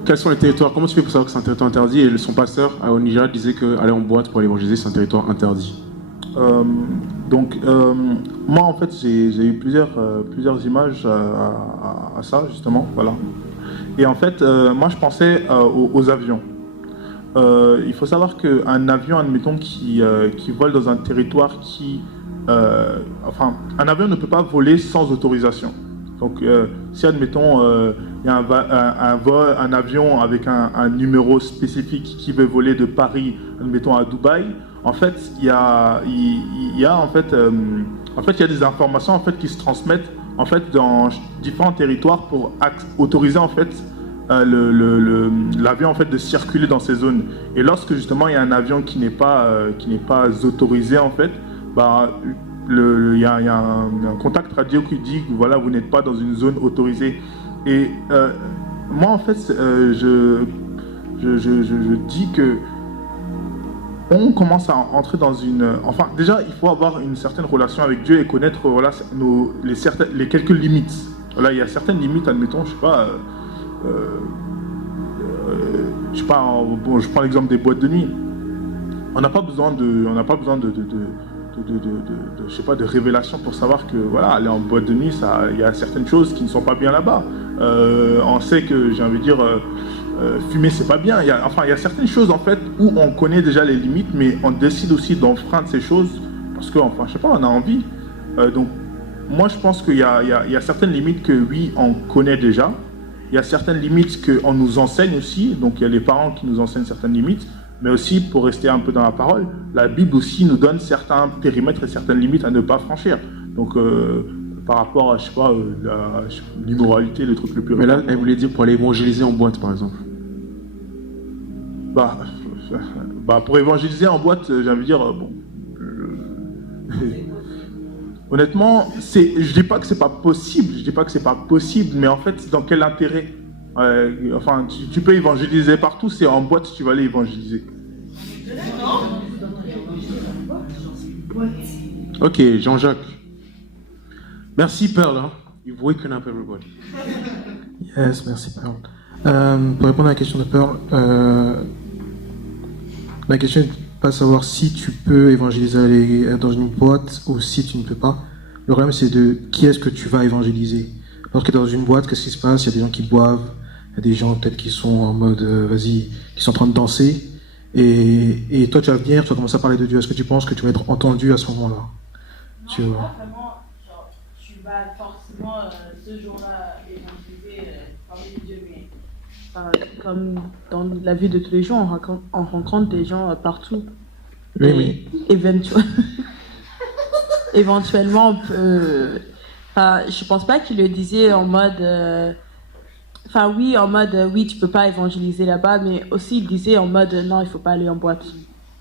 Quels sont les territoires? Comment tu fais pour savoir que c'est un territoire interdit? Et son pasteur au Nigeria disait qu'aller en boîte pour aller évangéliser, c'est un territoire interdit. Moi, en fait, j'ai eu plusieurs images à ça, justement, voilà. Et en fait, moi, je pensais aux avions. Il faut savoir qu'un avion, admettons, qui vole dans un territoire qui... enfin, un avion ne peut pas voler sans autorisation. Donc, si, admettons, il y a un avion avec un numéro spécifique qui veut voler de Paris, admettons, à Dubaï, en fait, il y a des informations en fait qui se transmettent en fait dans différents territoires pour autoriser en fait l'avion en fait de circuler dans ces zones. Et lorsque justement il y a un avion qui n'est pas autorisé en fait, bah il y a un contact radio qui dit que voilà, vous n'êtes pas dans une zone autorisée. Et moi en fait je dis que on commence à entrer dans une... Enfin, déjà, il faut avoir une certaine relation avec Dieu et connaître voilà, les quelques limites. Voilà, il y a certaines limites, admettons, je sais pas, bon, je prends l'exemple des boîtes de nuit. On n'a pas besoin de je sais pas, de révélation pour savoir que, voilà, aller en boîte de nuit, il y a certaines choses qui ne sont pas bien là-bas. On sait que, j'ai envie de dire... fumer c'est pas bien, il y a certaines choses en fait où on connaît déjà les limites, mais on décide aussi d'enfreindre ces choses parce que, je sais pas, on a envie. Donc moi je pense qu'il y a certaines limites que oui on connaît déjà, il y a certaines limites qu'on nous enseigne aussi, donc il y a les parents qui nous enseignent certaines limites, mais aussi pour rester un peu dans la parole, la Bible aussi nous donne certains périmètres et certaines limites à ne pas franchir. Donc par rapport à, je sais pas, l'immoralité, le truc le plus... Mais là, elle voulait dire pour aller évangéliser en boîte, par exemple. Pour évangéliser en boîte, j'ai envie de dire, bon... honnêtement, je dis pas que c'est pas possible, mais en fait, c'est dans quel intérêt? Tu peux évangéliser partout, c'est en boîte tu vas aller évangéliser. Ok, Jean-Jacques. Merci, Pearl. Hein? You've woken up everybody. Yes, merci, Pearl. Pour répondre à la question de Pearl, la question n'est pas de savoir si tu peux évangéliser dans une boîte ou si tu ne peux pas. Le problème, c'est de qui est-ce que tu vas évangéliser. Lorsque tu es dans une boîte, qu'est-ce qui se passe? Il y a des gens qui boivent, il y a des gens peut-être qui sont en mode, qui sont en train de danser. Et toi, tu vas venir, tu vas commencer à parler de Dieu. Est-ce que tu penses que tu vas être entendu à ce moment-là? Tu vois. Tu vas forcément ce jour-là évangéliser parmi les dieux, mais comme dans la vie de tous les jours, on rencontre des gens partout. Oui. Éventuellement, on peut... je pense pas qu'il le disait en mode... oui, tu peux pas évangéliser là-bas, mais aussi il disait en mode non, il faut pas aller en boîte.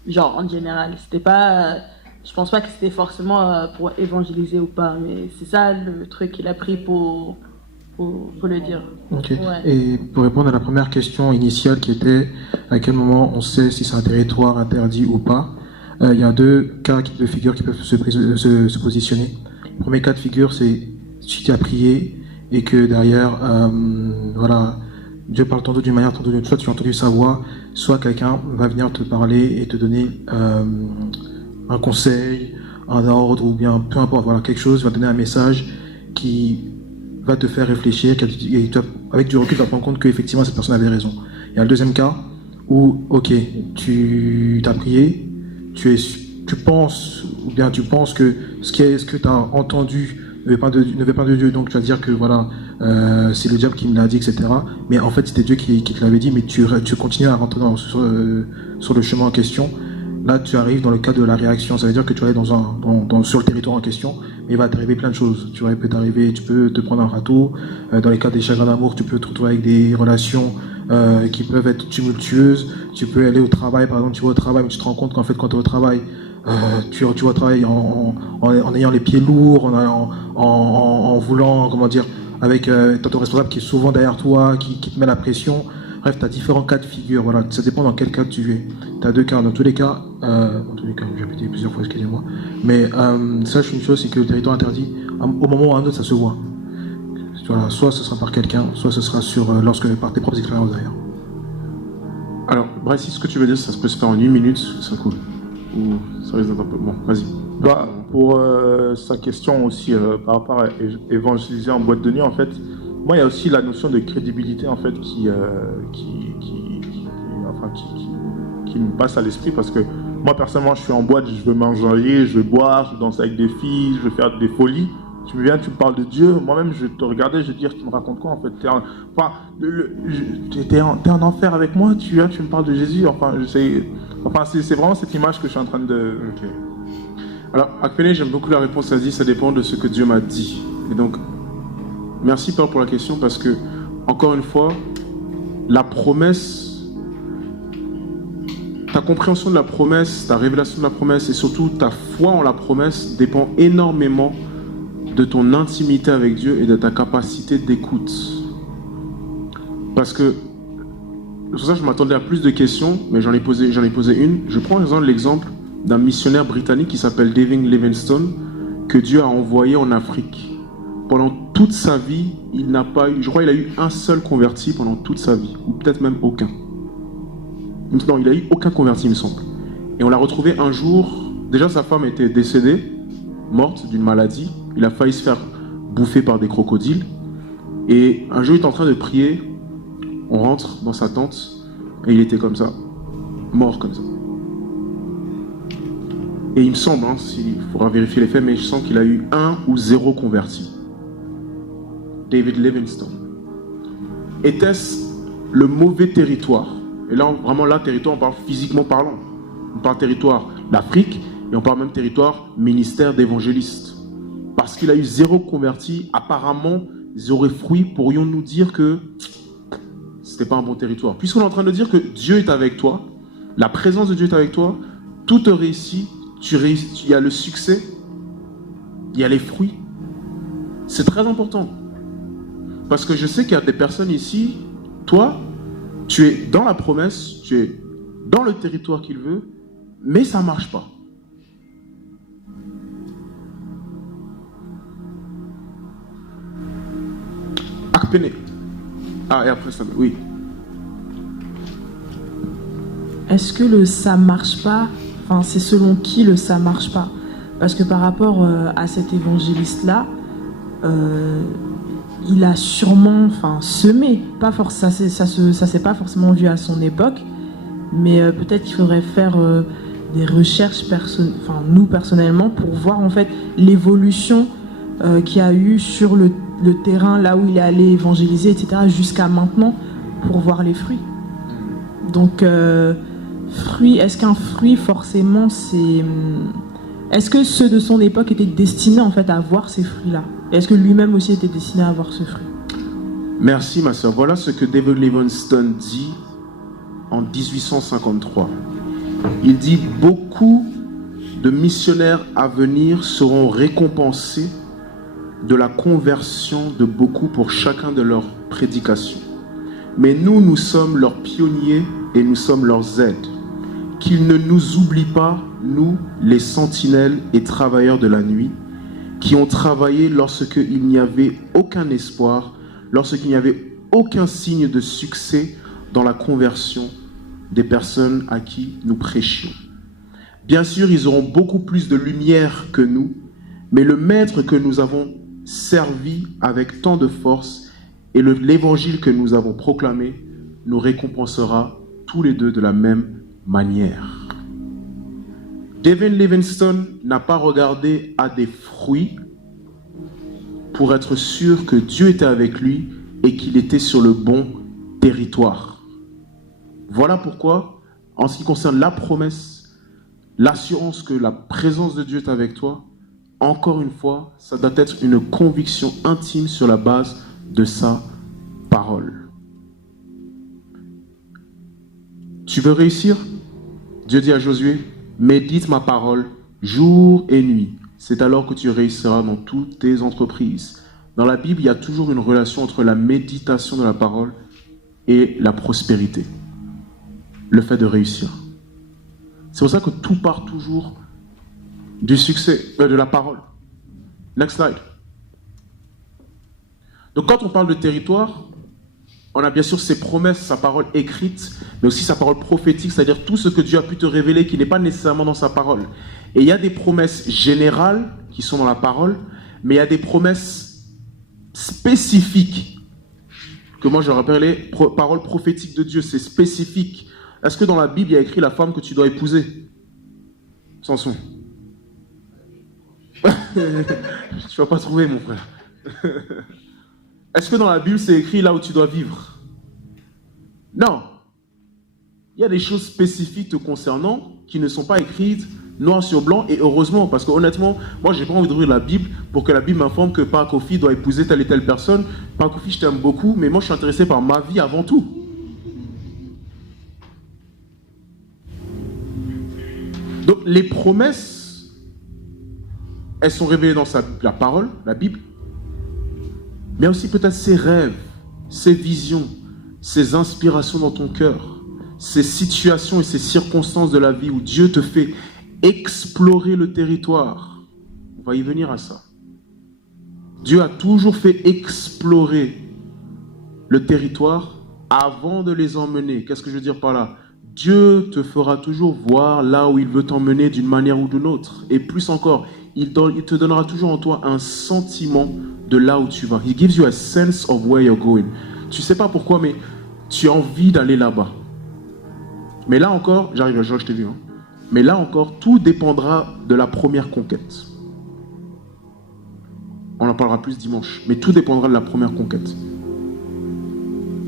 Genre, en général. C'était pas... je pense pas que c'était forcément pour évangéliser ou pas, mais c'est ça le truc qu'il a pris pour le dire. Ok. Ouais. Et pour répondre à la première question initiale qui était à quel moment on sait si c'est un territoire interdit ou pas, il y a deux cas de figure qui peuvent se positionner. Le premier cas de figure, c'est si tu as prié et que derrière, voilà, Dieu parle tantôt d'une manière, tantôt d'une autre, soit tu as entendu sa voix, soit quelqu'un va venir te parler et te donner un conseil, un ordre ou bien peu importe, voilà, quelque chose, va te donner un message qui va te faire réfléchir, et avec du recul, tu vas te rendre compte qu'effectivement cette personne avait raison. Il y a le deuxième cas où, ok, tu as prié, tu penses que ce que tu as entendu ne veut pas de Dieu, donc tu vas dire que voilà, c'est le diable qui me l'a dit, etc. Mais en fait, c'était Dieu qui te l'avait dit, mais tu continues à rentrer sur le chemin en question. Là, tu arrives dans le cas de la réaction. Ça veut dire que tu vas aller sur le territoire en question, mais il va t'arriver plein de choses. Tu peux te prendre un râteau. Dans les cas des chagrins d'amour, tu peux te retrouver avec des relations qui peuvent être tumultueuses. Tu peux aller au travail, par exemple, tu vas au travail, mais tu te rends compte qu'en fait, quand tu es au travail, tu vas au travail en ayant les pieds lourds, en voulant, comment dire, avec ton responsable qui est souvent derrière toi, qui te met la pression. Bref, tu as différents cas de figure. Voilà, ça dépend dans quel cas tu es. Tu as deux cas. Dans tous les cas, j'ai répété plusieurs fois, excusez-moi. Mais sache une chose, c'est que le territoire interdit, au moment ou à un autre, ça se voit. Voilà, soit ce sera par quelqu'un, soit ce sera par tes propres expériences d'ailleurs. Alors, bref, si ce que tu veux dire, ça peut se faire en 1 minute, c'est cool. Ou ça risque d'être un peu... Bon, vas-y. Pour sa question aussi, par rapport à évangéliser en boîte de nuit, en fait, moi, il y a aussi la notion de crédibilité, en fait, qui me passe à l'esprit, parce que moi, personnellement, je suis en boîte, je veux m'enjailler, je veux boire, je veux danser avec des filles, je veux faire des folies. Tu me viens, tu me parles de Dieu, moi-même, je vais te regarder, je vais te dire, tu me racontes quoi, en fait? T'es en enfer avec moi, tu viens, tu me parles de Jésus, c'est vraiment cette image que je suis en train de... Okay. Alors, Akpene, j'aime beaucoup la réponse, ça dit, ça dépend de ce que Dieu m'a dit. Et donc, merci Paul pour la question, parce que, encore une fois, la promesse, ta compréhension de la promesse, ta révélation de la promesse et surtout ta foi en la promesse dépend énormément de ton intimité avec Dieu et de ta capacité d'écoute. Parce que, c'est pour ça que je m'attendais à plus de questions, mais j'en ai posé une. Je prends l'exemple d'un missionnaire britannique qui s'appelle David Livingstone, que Dieu a envoyé en Afrique. Pendant toute sa vie, il n'a pas eu, je crois qu'il a eu un seul converti pendant toute sa vie, ou peut-être même aucun. Non, il n'a eu aucun converti, il me semble. Et on l'a retrouvé un jour, déjà sa femme était décédée, morte d'une maladie, il a failli se faire bouffer par des crocodiles, et un jour il est en train de prier, on rentre dans sa tente, et il était comme ça, mort comme ça. Et il me semble, il faudra vérifier les faits, mais je sens qu'il a eu 1 ou 0 converti. David Livingstone. Était-ce le mauvais territoire? Et là, vraiment, là, territoire, on parle physiquement parlant. On parle territoire d'Afrique, et on parle même territoire ministère d'évangéliste. Parce qu'il a eu 0 converti, apparemment, 0 fruits, pourrions-nous dire que c'était pas un bon territoire. Puisqu'on est en train de dire que Dieu est avec toi, la présence de Dieu est avec toi, tout te réussit, il y a le succès, il y a les fruits. C'est très important. Parce que je sais qu'il y a des personnes ici, toi, tu es dans la promesse, tu es dans le territoire qu'il veut, mais ça ne marche pas. Akpene. Ah, et après ça, oui. Est-ce que le ça marche pas, enfin c'est selon qui le ça marche pas? Parce que par rapport à cet évangéliste-là, il a sûrement semé, pas ça s'est pas forcément vu à son époque, mais peut-être qu'il faudrait faire des recherches nous personnellement pour voir en fait l'évolution qu'il y a eu sur le terrain là où il est allé évangéliser, etc. jusqu'à maintenant pour voir les fruits. Donc fruit, est-ce qu'un fruit forcément c'est... Est-ce que ceux de son époque étaient destinés en fait à avoir ces fruits-là? Est-ce que lui-même aussi était destiné à avoir ce fruit? Merci ma soeur. Voilà ce que David Livingstone dit en 1853. Il dit « Beaucoup de missionnaires à venir seront récompensés de la conversion de beaucoup pour chacun de leurs prédications. Mais nous sommes leurs pionniers et nous sommes leurs aides. Qu'ils ne nous oublient pas, nous, les sentinelles et travailleurs de la nuit, qui ont travaillé lorsqu'il n'y avait aucun espoir, lorsqu'il n'y avait aucun signe de succès dans la conversion des personnes à qui nous prêchions. Bien sûr, ils auront beaucoup plus de lumière que nous, mais le maître que nous avons servi avec tant de force et l'évangile que nous avons proclamé nous récompensera tous les deux de la même manière. David Livingstone n'a pas regardé à des fruits pour être sûr que Dieu était avec lui et qu'il était sur le bon territoire. Voilà pourquoi, en ce qui concerne la promesse, l'assurance que la présence de Dieu est avec toi, encore une fois, ça doit être une conviction intime sur la base de sa parole. Tu veux réussir? Dieu dit à Josué, médite ma parole jour et nuit. C'est alors que tu réussiras dans toutes tes entreprises. Dans la Bible, il y a toujours une relation entre la méditation de la parole et la prospérité. Le fait de réussir. C'est pour ça que tout part toujours du succès, de la parole. Next slide. Donc quand on parle de territoire, on a bien sûr ses promesses, sa parole écrite, mais aussi sa parole prophétique, c'est-à-dire tout ce que Dieu a pu te révéler qui n'est pas nécessairement dans sa parole. Et il y a des promesses générales qui sont dans la parole, mais il y a des promesses spécifiques, que moi je rappelais, paroles prophétiques de Dieu, c'est spécifique. Est-ce que dans la Bible, il y a écrit la femme que tu dois épouser? Samson. Tu ne vas pas trouver, mon frère. Est-ce que dans la Bible, c'est écrit là où tu dois vivre? Non. Il y a des choses spécifiques te concernant qui ne sont pas écrites noir sur blanc, et heureusement, parce que honnêtement, moi, j'ai pas envie d'ouvrir la Bible pour que la Bible m'informe que Parakofi doit épouser telle et telle personne. Parakofi, je t'aime beaucoup, mais moi, je suis intéressé par ma vie avant tout. les promesses, elles sont révélées dans la parole, la Bible, mais aussi peut-être ses rêves, ses visions, ses inspirations dans ton cœur, ces situations et ces circonstances de la vie où Dieu te fait explorer le territoire. On va y venir à ça. Dieu a toujours fait explorer le territoire avant de les emmener. Qu'est-ce que je veux dire par là? Dieu te fera toujours voir là où il veut t'emmener d'une manière ou d'une autre. Et plus encore, il te donnera toujours en toi un sentiment de là où tu vas. He gives you a sense of where you're going. Tu sais pas pourquoi, mais tu as envie d'aller là-bas. Mais là encore, j'arrive, je t'ai vu, hein. Mais là encore, tout dépendra de la première conquête. On en parlera plus dimanche. Mais tout dépendra de la première conquête.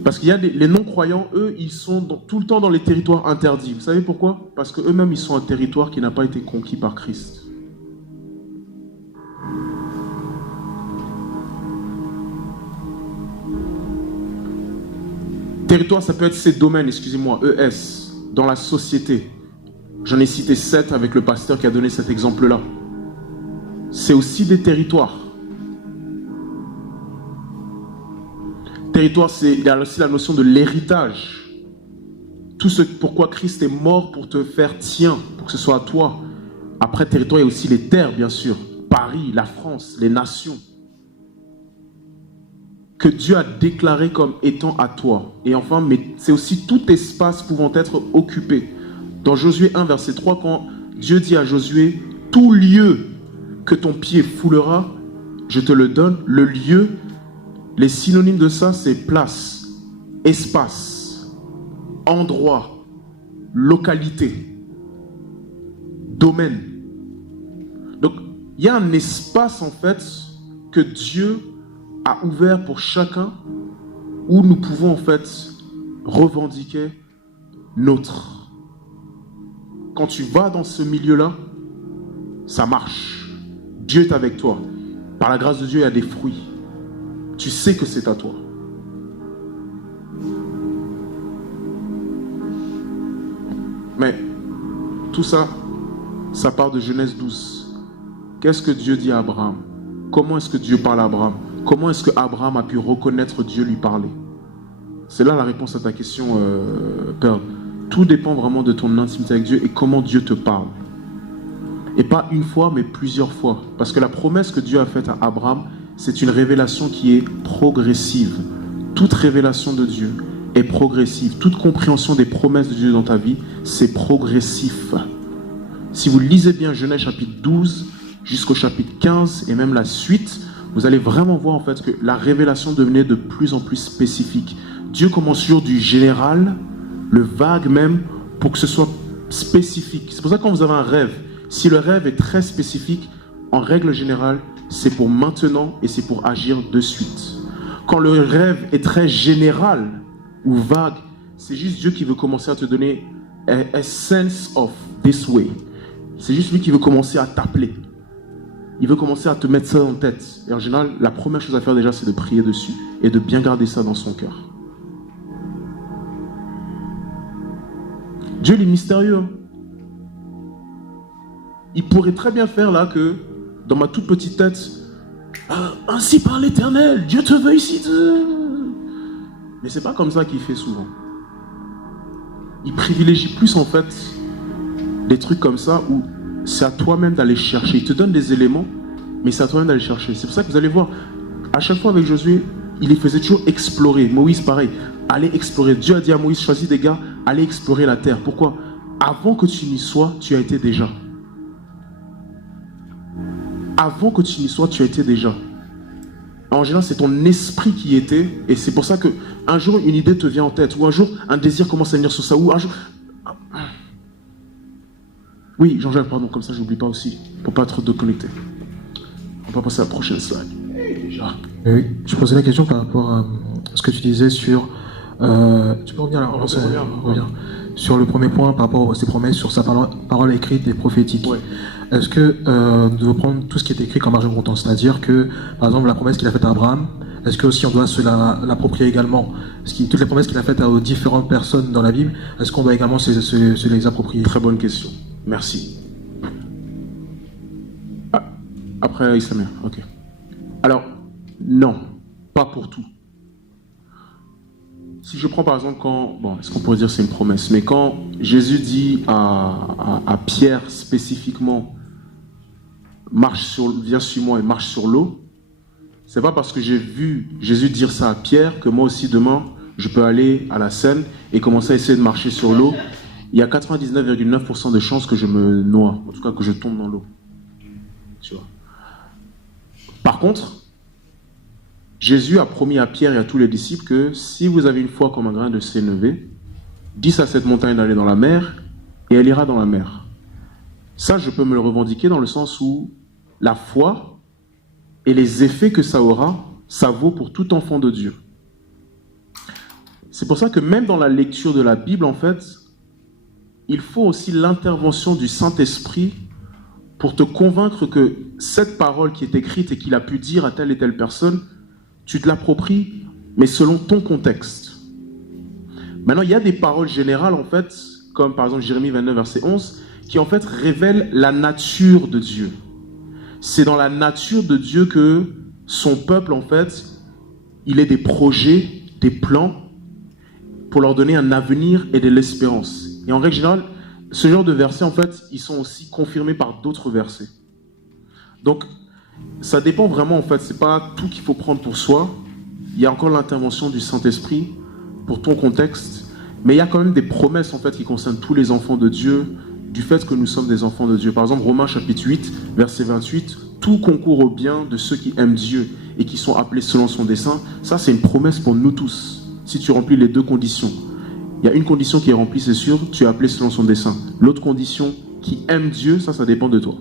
Parce qu'il y a les non-croyants, eux, ils sont tout le temps dans les territoires interdits. Vous savez pourquoi? Parce qu'eux-mêmes, ils sont un territoire qui n'a pas été conquis par Christ. Territoire, ça peut être ces domaines, excusez-moi, ES, dans la société. J'en ai cité 7 avec le pasteur qui a donné cet exemple-là. C'est aussi des territoires. Territoire, il y a aussi la notion de l'héritage. Tout ce pourquoi Christ est mort pour te faire tien, pour que ce soit à toi. Après, territoire, il y a aussi les terres, bien sûr. Paris, la France, les nations. Que Dieu a déclaré comme étant à toi. Et enfin, mais c'est aussi tout espace pouvant être occupé. Dans Josué 1, verset 3, quand Dieu dit à Josué, tout lieu que ton pied foulera, je te le donne. Le lieu, les synonymes de ça, c'est place, espace, endroit, localité, domaine. Donc, il y a un espace, en fait, que Dieu a ouvert pour chacun où nous pouvons, en fait, revendiquer notre. Quand tu vas dans ce milieu-là, ça marche. Dieu est avec toi. Par la grâce de Dieu, il y a des fruits. Tu sais que c'est à toi. Mais tout ça, ça part de Genèse 12. Qu'est-ce que Dieu dit à Abraham? Comment est-ce que Dieu parle à Abraham? Comment est-ce que Abraham a pu reconnaître Dieu lui parler? C'est là la réponse à ta question, Pearl. Tout dépend vraiment de ton intimité avec Dieu et comment Dieu te parle. Et pas une fois, mais plusieurs fois. Parce que la promesse que Dieu a faite à Abraham, c'est une révélation qui est progressive. Toute révélation de Dieu est progressive. Toute compréhension des promesses de Dieu dans ta vie, c'est progressif. Si vous lisez bien Genèse chapitre 12 jusqu'au chapitre 15 et même la suite, vous allez vraiment voir en fait que la révélation devenait de plus en plus spécifique. Dieu commence sur du général, le vague même, pour que ce soit spécifique. C'est pour ça que quand vous avez un rêve, si le rêve est très spécifique, en règle générale, c'est pour maintenant et c'est pour agir de suite. Quand le rêve est très général ou vague, c'est juste Dieu qui veut commencer à te donner a sense of this way. C'est juste lui qui veut commencer à t'appeler. Il veut commencer à te mettre ça en tête. Et en général, la première chose à faire déjà, c'est de prier dessus et de bien garder ça dans son cœur. Dieu, il est mystérieux. Il pourrait très bien faire là que, dans ma toute petite tête, ainsi par l'Éternel, Dieu te veut ici. Mais c'est pas comme ça qu'il fait souvent. Il privilégie plus en fait des trucs comme ça où c'est à toi-même d'aller chercher. Il te donne des éléments, mais c'est à toi-même d'aller chercher. C'est pour ça que vous allez voir, à chaque fois avec Josué, il les faisait toujours explorer. Moïse, pareil, allez explorer. Dieu a dit à Moïse, choisis des gars, allez explorer la terre. Pourquoi? Avant que tu n'y sois, tu as été déjà. Avant que tu n'y sois, tu as été déjà. En général, c'est ton esprit qui était, et c'est pour ça que un jour, une idée te vient en tête, ou un jour, un désir commence à venir sur ça, ou un jour... Oui, Jean-Jacques, pardon, comme ça, j'oublie pas aussi, pour pas être déconnecté. On va passer à la prochaine slide. Déjà. Oui, je posais la question par rapport à ce que tu disais sur... tu peux revenir là, reviens. Sur le premier point, par rapport à ses promesses, sur sa parole écrite et prophétique. Ouais. Est-ce que nous devons prendre tout ce qui est écrit comme argent comptant, c'est-à-dire que, par exemple, la promesse qu'il a faite à Abraham, est-ce que aussi on doit se l'approprier également? Toutes les promesses qu'il a faites aux différentes personnes dans la Bible, est-ce qu'on doit également se les approprier? Très bonne question, merci. après Islamien, ok. Alors, non, pas pour tout. Si je prends par exemple quand, bon, est-ce qu'on pourrait dire c'est une promesse, mais quand Jésus dit à Pierre spécifiquement, viens suis-moi et marche sur l'eau, c'est pas parce que j'ai vu Jésus dire ça à Pierre que moi aussi demain, je peux aller à la Seine et commencer à essayer de marcher sur l'eau. Il y a 99,9% de chances que je me noie, en tout cas que je tombe dans l'eau. Tu vois. Par contre, Jésus a promis à Pierre et à tous les disciples que si vous avez une foi comme un grain de sénévé, dites à cette montagne d'aller dans la mer et elle ira dans la mer. Ça, je peux me le revendiquer dans le sens où la foi et les effets que ça aura, ça vaut pour tout enfant de Dieu. C'est pour ça que même dans la lecture de la Bible, en fait, il faut aussi l'intervention du Saint-Esprit pour te convaincre que cette parole qui est écrite et qu'il a pu dire à telle et telle personne, tu te l'appropries, mais selon ton contexte. Maintenant, il y a des paroles générales, en fait, comme par exemple Jérémie 29, verset 11, qui en fait révèlent la nature de Dieu. C'est dans la nature de Dieu que son peuple, en fait, il ait des projets, des plans, pour leur donner un avenir et de l'espérance. Et en règle générale, ce genre de versets, en fait, ils sont aussi confirmés par d'autres versets. Donc, ça dépend vraiment, en fait, c'est pas tout qu'il faut prendre pour soi. Il y a encore l'intervention du Saint-Esprit pour ton contexte, mais il y a quand même des promesses, en fait, qui concernent tous les enfants de Dieu, du fait que nous sommes des enfants de Dieu. Par exemple, Romains chapitre 8, verset 28, tout concourt au bien de ceux qui aiment Dieu et qui sont appelés selon son dessein. Ça, c'est une promesse pour nous tous, si tu remplis les deux conditions. Il y a une condition qui est remplie, c'est sûr, tu es appelé selon son dessein. L'autre condition, qui aime Dieu, ça dépend de toi.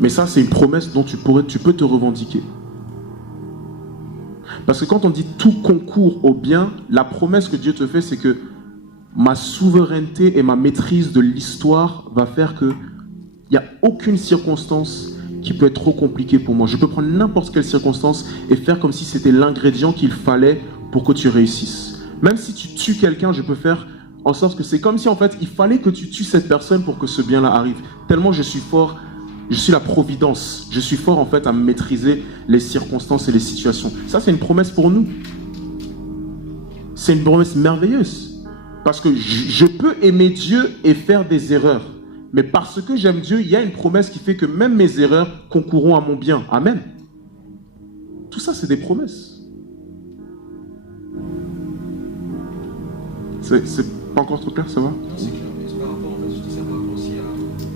Mais ça, c'est une promesse dont tu peux te revendiquer. Parce que quand on dit tout concourt au bien, la promesse que Dieu te fait, c'est que ma souveraineté et ma maîtrise de l'histoire va faire que il n'y a aucune circonstance qui peut être trop compliquée pour moi. Je peux prendre n'importe quelle circonstance et faire comme si c'était l'ingrédient qu'il fallait pour que tu réussisses. Même si tu tues quelqu'un, je peux faire en sorte que c'est comme si en fait il fallait que tu tues cette personne pour que ce bien-là arrive. Tellement je suis fort, je suis la providence. Je suis fort en fait à maîtriser les circonstances et les situations. Ça, c'est une promesse pour nous. C'est une promesse merveilleuse. Parce que je peux aimer Dieu et faire des erreurs. Mais parce que j'aime Dieu, il y a une promesse qui fait que même mes erreurs concourront à mon bien. Amen. Tout ça, c'est des promesses. C'est pas encore trop clair, ça va? Non, c'est clair, mais c'est par rapport, en fait, je dis ça par rapport aussi à...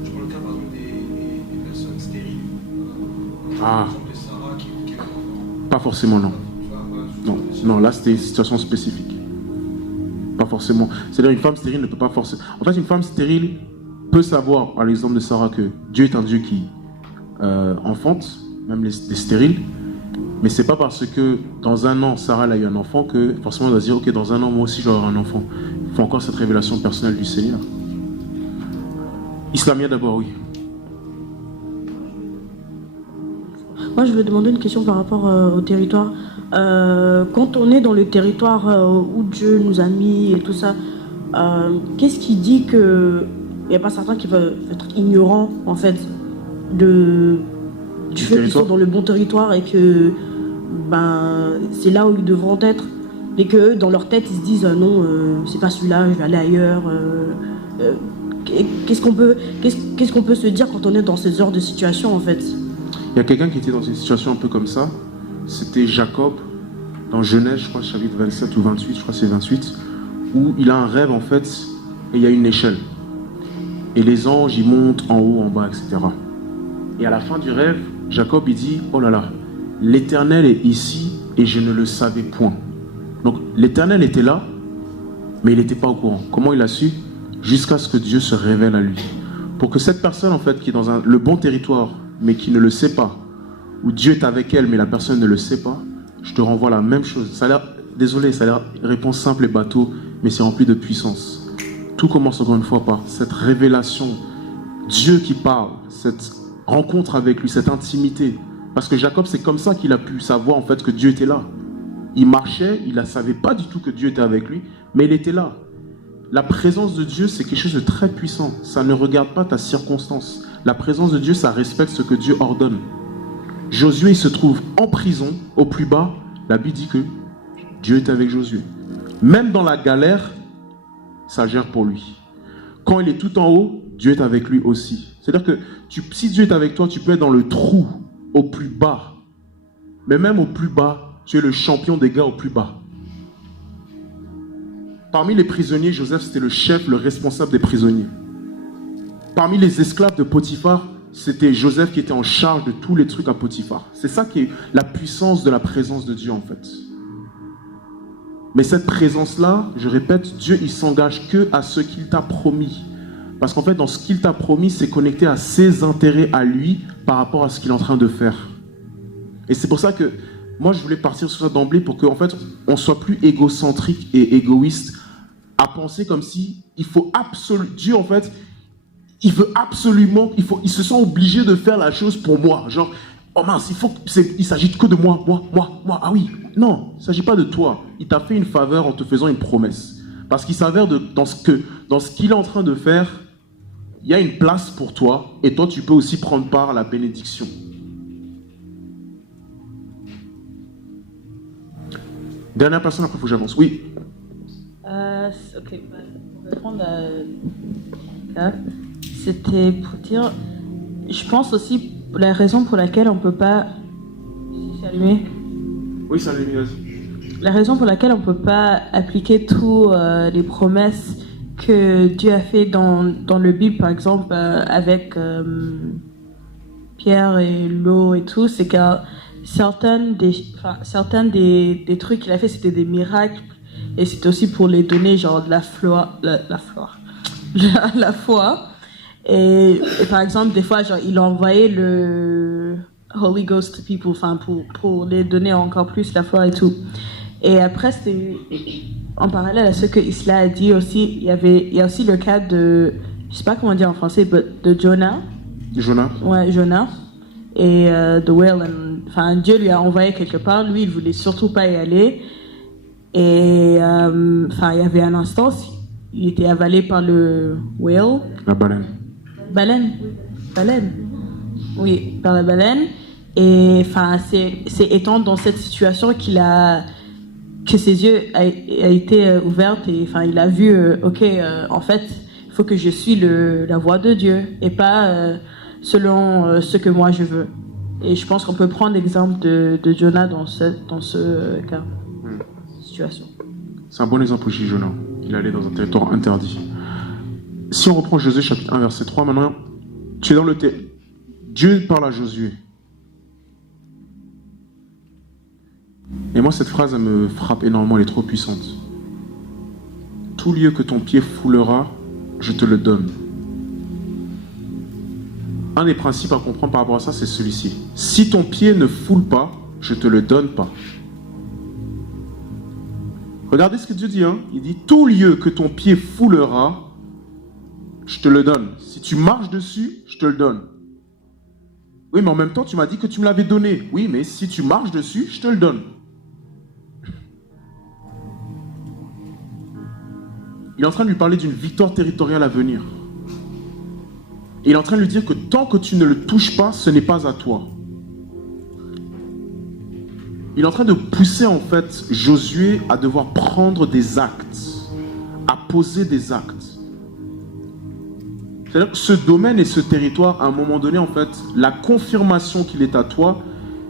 Je prends le cas, par exemple, des personnes stériles. Par exemple, les Sarah qui ont un enfant. Pas forcément, non. Non, là, c'était une situation spécifique. Pas forcément. C'est-à-dire, une femme stérile ne peut pas forcément... En fait, une femme stérile peut savoir, par l'exemple de Sarah, que Dieu est un Dieu qui enfante, même les stériles. Mais c'est pas parce que dans un an, Sarah a eu un enfant que forcément on doit dire, ok, dans un an, moi aussi, je vais avoir un enfant. Il faut encore cette révélation personnelle du Seigneur. Islamien d'abord, oui. Moi, je veux demander une question par rapport au territoire. Quand on est dans le territoire où Dieu nous a mis et tout ça, qu'est-ce qui dit qu'il n'y a pas certains qui peuvent être ignorants, en fait, du fait qu'ils sont dans le bon territoire et que c'est là où ils devront être, et que dans leur tête ils se disent non, c'est pas celui-là, je vais aller ailleurs. Qu'est-ce qu'on peut se dire quand on est dans ce genre de situation, en fait? Il y a quelqu'un qui était dans une situation un peu comme ça. C'était Jacob dans Genèse, je crois chapitre 27 ou 28, je crois que c'est 28, où il a un rêve en fait et il y a une échelle et les anges ils montent en haut, en bas, etc. Et à la fin du rêve, Jacob il dit, oh là là, l'Éternel est ici et je ne le savais point. Donc l'Éternel était là, mais il n'était pas au courant. Comment il a su? Jusqu'à ce que Dieu se révèle à lui. Pour que cette personne en fait qui est dans le bon territoire, mais qui ne le sait pas, où Dieu est avec elle, mais la personne ne le sait pas, je te renvoie la même chose. Ça a l'air, désolé, ça a l'air réponse simple et bateau, mais c'est rempli de puissance. Tout commence encore une fois par cette révélation, Dieu qui parle, cette rencontre avec lui, cette intimité. Parce que Jacob, c'est comme ça qu'il a pu savoir en fait que Dieu était là. Il marchait, il ne savait pas du tout que Dieu était avec lui, mais il était là. La présence de Dieu, c'est quelque chose de très puissant. Ça ne regarde pas ta circonstance. La présence de Dieu, ça respecte ce que Dieu ordonne. Josué, il se trouve en prison, au plus bas. La Bible dit que Dieu est avec Josué. Même dans la galère, ça gère pour lui. Quand il est tout en haut, Dieu est avec lui aussi. C'est-à-dire que si Dieu est avec toi, tu peux être dans le trou, au plus bas. Mais même au plus bas, tu es le champion des gars au plus bas. Parmi les prisonniers, Joseph, c'était le chef, le responsable des prisonniers. Parmi les esclaves de Potiphar, c'était Joseph qui était en charge de tous les trucs à Potiphar. C'est ça qui est la puissance de la présence de Dieu, en fait. Mais cette présence-là, je répète, Dieu, il s'engage que à ce qu'il t'a promis. Parce qu'en fait, dans ce qu'il t'a promis, c'est connecté à ses intérêts à lui par rapport à ce qu'il est en train de faire. Et c'est pour ça que moi, je voulais partir sur ça d'emblée pour qu'en fait, on soit plus égocentrique et égoïste à penser comme si il faut absolument... Dieu, en fait, il veut absolument... Il se sent obligé de faire la chose pour moi. Genre, oh mince, il s'agit que de moi. Ah oui, non, il ne s'agit pas de toi. Il t'a fait une faveur en te faisant une promesse. Parce qu'il s'avère dans ce qu'il est en train de faire, il y a une place pour toi. Et toi, tu peux aussi prendre part à la bénédiction. Dernière personne, après il faut que j'avance. Oui. Ok, pour répondre à... C'était pour dire... Je pense aussi la raison pour laquelle on ne peut pas... C'est allumé ? Oui, c'est allumé, vas-y. La raison pour laquelle on ne peut pas appliquer toutes les promesses que Dieu a fait dans le Bible, par exemple, avec Pierre et l'eau et tout, c'est que certains des trucs qu'il a fait, c'était des miracles, et c'était aussi pour les donner, genre de la foi. Et par exemple, des fois, genre, il a envoyé le Holy Ghost to people, enfin, pour les donner encore plus la foi et tout. Et après, c'était en parallèle à ce que Isla a dit aussi, il y a aussi le cas de, je sais pas comment dire en français, de Jonah. Jonah. Ouais, Jonah. Et The Whale, enfin, Dieu lui a envoyé quelque part, lui, il voulait surtout pas y aller. Et enfin, il y avait un instant, il était avalé par le whale. La baleine. Baleine. Oui, par la baleine. Et enfin, c'est étant dans cette situation que ses yeux a été ouverts et enfin, il a vu, en fait, il faut que je suis la voix de Dieu et pas selon ce que moi je veux. Et je pense qu'on peut prendre l'exemple de Jonah dans ce cas, situation. C'est un bon exemple aussi, Jonah. Il allait dans un territoire interdit. Si on reprend Josué chapitre 1, verset 3, maintenant, tu es dans le Dieu parle à Josué. Et moi, cette phrase, elle me frappe énormément, elle est trop puissante. Tout lieu que ton pied foulera, je te le donne. Un des principes à comprendre par rapport à ça, c'est celui-ci. Si ton pied ne foule pas, je te le donne pas. Regardez ce que Dieu dit, hein. Il dit, tout lieu que ton pied foulera, je te le donne. Si tu marches dessus, je te le donne. Oui, mais en même temps, tu m'as dit que tu me l'avais donné. Oui, mais si tu marches dessus, je te le donne. Il est en train de lui parler d'une victoire territoriale à venir. Et il est en train de lui dire que tant que tu ne le touches pas, ce n'est pas à toi. Il est en train de pousser en fait Josué à devoir prendre des actes, à poser des actes. C'est-à-dire que ce domaine et ce territoire, à un moment donné, en fait, la confirmation qu'il est à toi,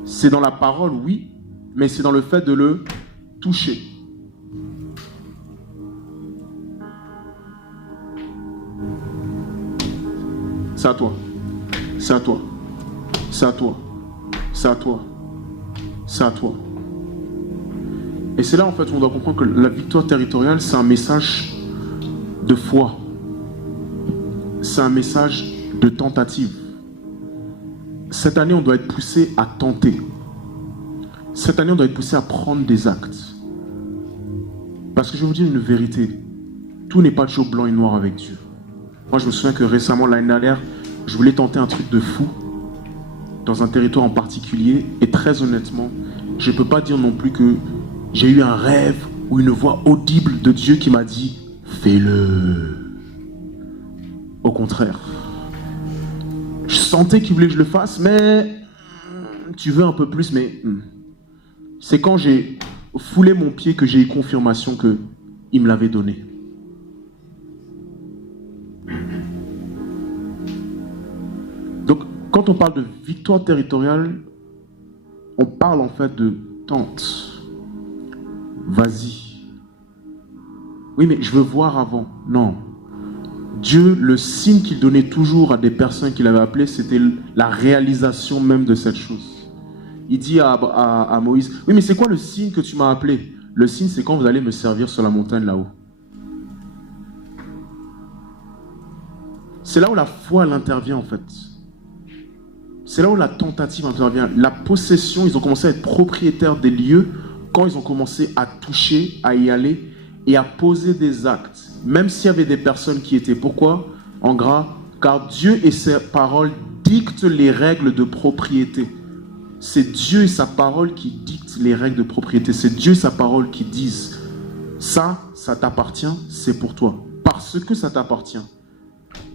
c'est dans la parole, oui, mais c'est dans le fait de le toucher. C'est à toi. C'est à toi. C'est à toi. C'est à toi. C'est à toi. Et c'est là, en fait, où on doit comprendre que la victoire territoriale, c'est un message de foi. C'est un message de tentative. Cette année, on doit être poussé à tenter. Cette année, on doit être poussé à prendre des actes. Parce que je vais vous dire une vérité. Tout n'est pas toujours blanc et noir avec Dieu. Moi, je me souviens que récemment, l'année dernière, je voulais tenter un truc de fou dans un territoire en particulier. Et très honnêtement, je ne peux pas dire non plus que j'ai eu un rêve ou une voix audible de Dieu qui m'a dit « Fais-le ». Au contraire, sentais qu'il voulait que je le fasse, mais tu veux un peu plus, mais c'est quand j'ai foulé mon pied que j'ai eu confirmation qu'il me l'avait donné. Donc, quand on parle de victoire territoriale, on parle en fait de tente. Vas-y. Oui, mais je veux voir avant. Non. Dieu, le signe qu'il donnait toujours à des personnes qu'il avait appelées, c'était la réalisation même de cette chose. Il dit à Moïse, oui, mais c'est quoi le signe que tu m'as appelé? Le signe, c'est quand vous allez me servir sur la montagne là-haut. C'est là où la foi, elle intervient en fait. C'est là où la tentative intervient. La possession, ils ont commencé à être propriétaires des lieux quand ils ont commencé à toucher, à y aller et à poser des actes. Même s'il y avait des personnes qui étaient. Pourquoi? En gras, car Dieu et ses paroles dictent les règles de propriété. C'est Dieu et sa parole qui dictent les règles de propriété. C'est Dieu et sa parole qui disent ça t'appartient, c'est pour toi. Parce que ça t'appartient.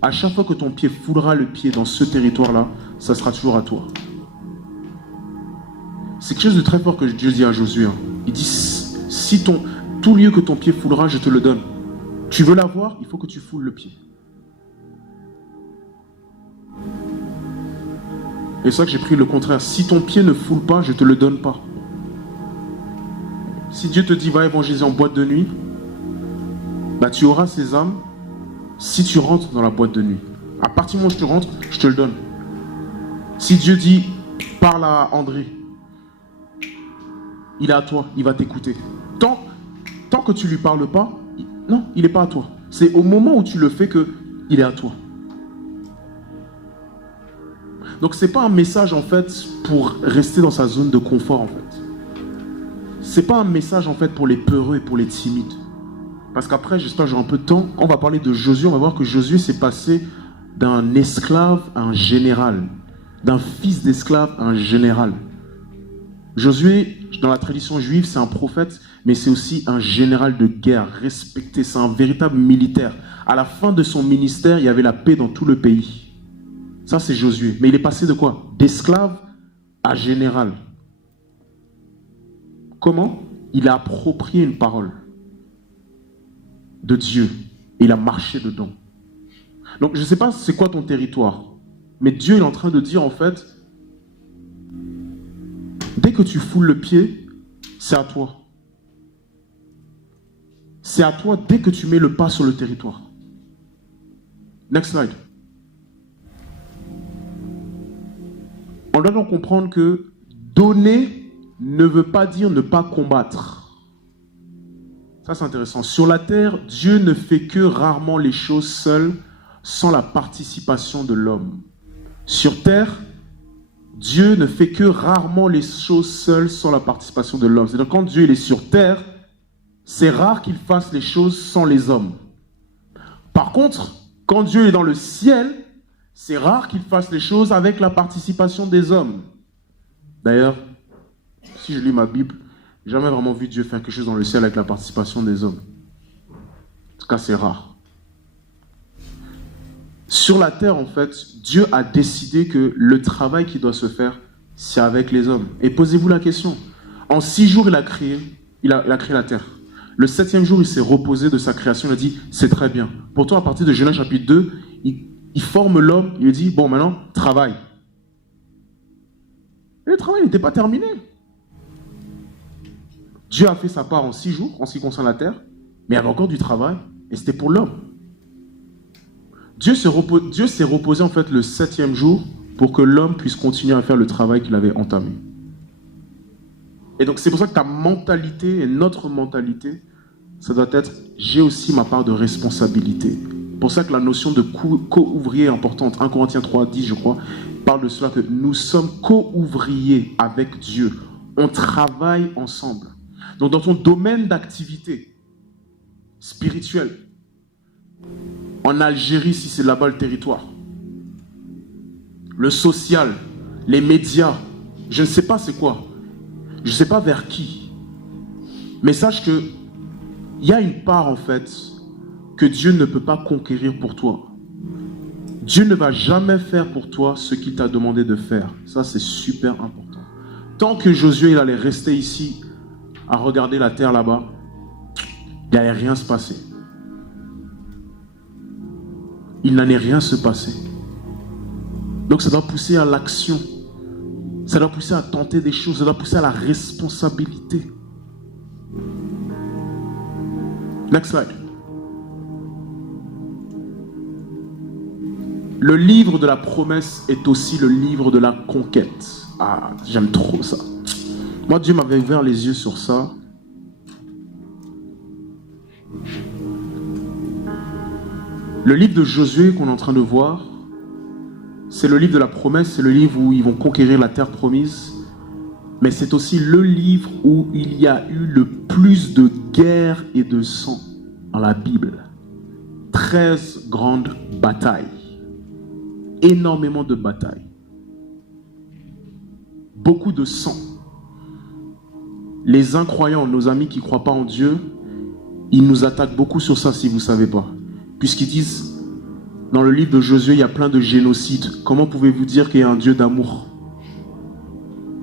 À chaque fois que ton pied foulera le pied dans ce territoire-là, ça sera toujours à toi. C'est quelque chose de très fort que Dieu dit à Josué. Il dit, si tout lieu que ton pied foulera, je te le donne. Tu veux l'avoir, il faut que tu foules le pied. Et c'est ça que j'ai pris le contraire. Si ton pied ne foule pas, je ne te le donne pas. Si Dieu te dit, va évangéliser en boîte de nuit, bah, tu auras ces âmes si tu rentres dans la boîte de nuit. À partir du moment où tu rentres, je te le donne. Si Dieu dit, parle à André, il est à toi, il va t'écouter. Tant que tu ne lui parles pas, non, il n'est pas à toi. C'est au moment où tu le fais qu'il est à toi. Donc ce n'est pas un message en fait pour rester dans sa zone de confort en fait. Ce n'est pas un message en fait pour les peureux et pour les timides. Parce qu'après, j'espère que j'aurai un peu de temps, on va parler de Josué, on va voir que Josué s'est passé d'un esclave à un général, d'un fils d'esclave à un général. Josué, dans la tradition juive, c'est un prophète, mais c'est aussi un général de guerre, respecté, c'est un véritable militaire. À la fin de son ministère, il y avait la paix dans tout le pays. Ça, c'est Josué. Mais il est passé de quoi? D'esclave à général. Comment? Il a approprié une parole de Dieu et il a marché dedans. Donc, je ne sais pas c'est quoi ton territoire, mais Dieu est en train de dire en fait, dès que tu foules le pied, c'est à toi. C'est à toi dès que tu mets le pas sur le territoire. Next slide. On doit donc comprendre que donner ne veut pas dire ne pas combattre. Ça, c'est intéressant. Sur la terre, Dieu ne fait que rarement les choses seul, sans la participation de l'homme. Sur terre, Dieu ne fait que rarement les choses seul, sans la participation de l'homme. C'est-à-dire, quand Dieu il est sur terre, c'est rare qu'il fasse les choses sans les hommes. Par contre, quand Dieu est dans le ciel, c'est rare qu'il fasse les choses avec la participation des hommes. D'ailleurs, si je lis ma Bible, j'ai jamais vraiment vu Dieu faire quelque chose dans le ciel avec la participation des hommes. En tout cas, c'est rare. Sur la terre, en fait, Dieu a décidé que le travail qui doit se faire, c'est avec les hommes. Et posez-vous la question. En 6 jours, il a créé la terre. Le 7e jour, il s'est reposé de sa création. Il a dit, c'est très bien. Pourtant, à partir de Genèse chapitre 2, il forme l'homme. Il lui dit, bon, maintenant, travaille. Et le travail n'était pas terminé. Dieu a fait sa part en 6 jours, en ce qui concerne la terre, mais il y avait encore du travail, et c'était pour l'homme. Dieu s'est reposé en fait le 7e jour pour que l'homme puisse continuer à faire le travail qu'il avait entamé. Et donc c'est pour ça que ta mentalité et notre mentalité, ça doit être j'ai aussi ma part de responsabilité. C'est pour ça que la notion de co-ouvrier est importante. 1 Corinthiens 3:10, je crois, parle de cela que nous sommes co-ouvriers avec Dieu. On travaille ensemble. Donc dans ton domaine d'activité spirituelle, en Algérie, si c'est là-bas le territoire, le social, les médias, je ne sais pas c'est quoi, je ne sais pas vers qui, mais sache que il y a une part en fait que Dieu ne peut pas conquérir pour toi. Dieu ne va jamais faire pour toi ce qu'il t'a demandé de faire. Ça, c'est super important. Tant que Josué il allait rester ici à regarder la terre là-bas, il n'allait rien se passer. Il n'allait rien se passer. Donc ça doit pousser à l'action. Ça doit pousser à tenter des choses. Ça doit pousser à la responsabilité. Next slide. Le livre de la promesse est aussi le livre de la conquête. Ah, j'aime trop ça. Moi, Dieu m'avait ouvert les yeux sur ça. Le livre de Josué qu'on est en train de voir, c'est le livre de la promesse, c'est le livre où ils vont conquérir la terre promise. Mais c'est aussi le livre où il y a eu le plus de guerres et de sang dans la Bible. 13 grandes batailles. Énormément de batailles. Beaucoup de sang. Les incroyants, nos amis qui ne croient pas en Dieu, ils nous attaquent beaucoup sur ça si vous ne savez pas. Puisqu'ils disent, dans le livre de Josué, il y a plein de génocides. Comment pouvez-vous dire qu'il y a un Dieu d'amour?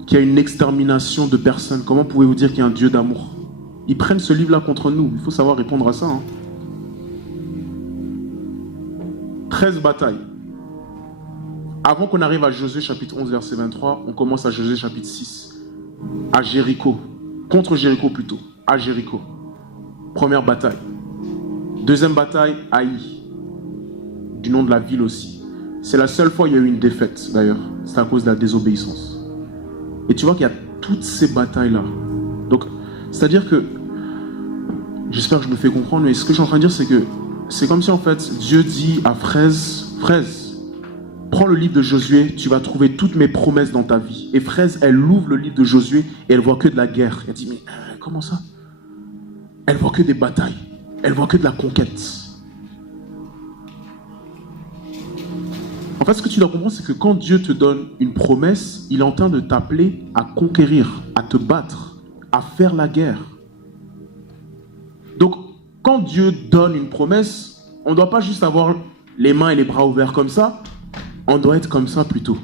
Qu'il y a une extermination de personnes? Comment pouvez-vous dire qu'il y a un Dieu d'amour? Ils prennent ce livre-là contre nous. Il faut savoir répondre à ça. 13 batailles. Avant qu'on arrive à Josué chapitre 11, verset 23, on commence à Josué chapitre 6. À Jéricho. Contre Jéricho plutôt. À Jéricho. Première bataille. Deuxième bataille, Haï. Du nom de la ville aussi. C'est la seule fois où il y a eu une défaite d'ailleurs. C'est à cause de la désobéissance. Et tu vois qu'il y a toutes ces batailles-là. Donc, c'est-à-dire que, j'espère que je me fais comprendre, mais ce que je suis en train de dire, c'est que c'est comme si en fait, Dieu dit à Fraise, prends le livre de Josué, tu vas trouver toutes mes promesses dans ta vie. Et Fraise, elle ouvre le livre de Josué et elle voit que de la guerre. Elle dit, mais comment ça? Elle voit que des batailles. Elle voit que de la conquête. En fait, ce que tu dois comprendre, c'est que quand Dieu te donne une promesse, il est en train de t'appeler à conquérir, à te battre, à faire la guerre. Donc, quand Dieu donne une promesse, on ne doit pas juste avoir les mains et les bras ouverts comme ça. On doit être comme ça plutôt.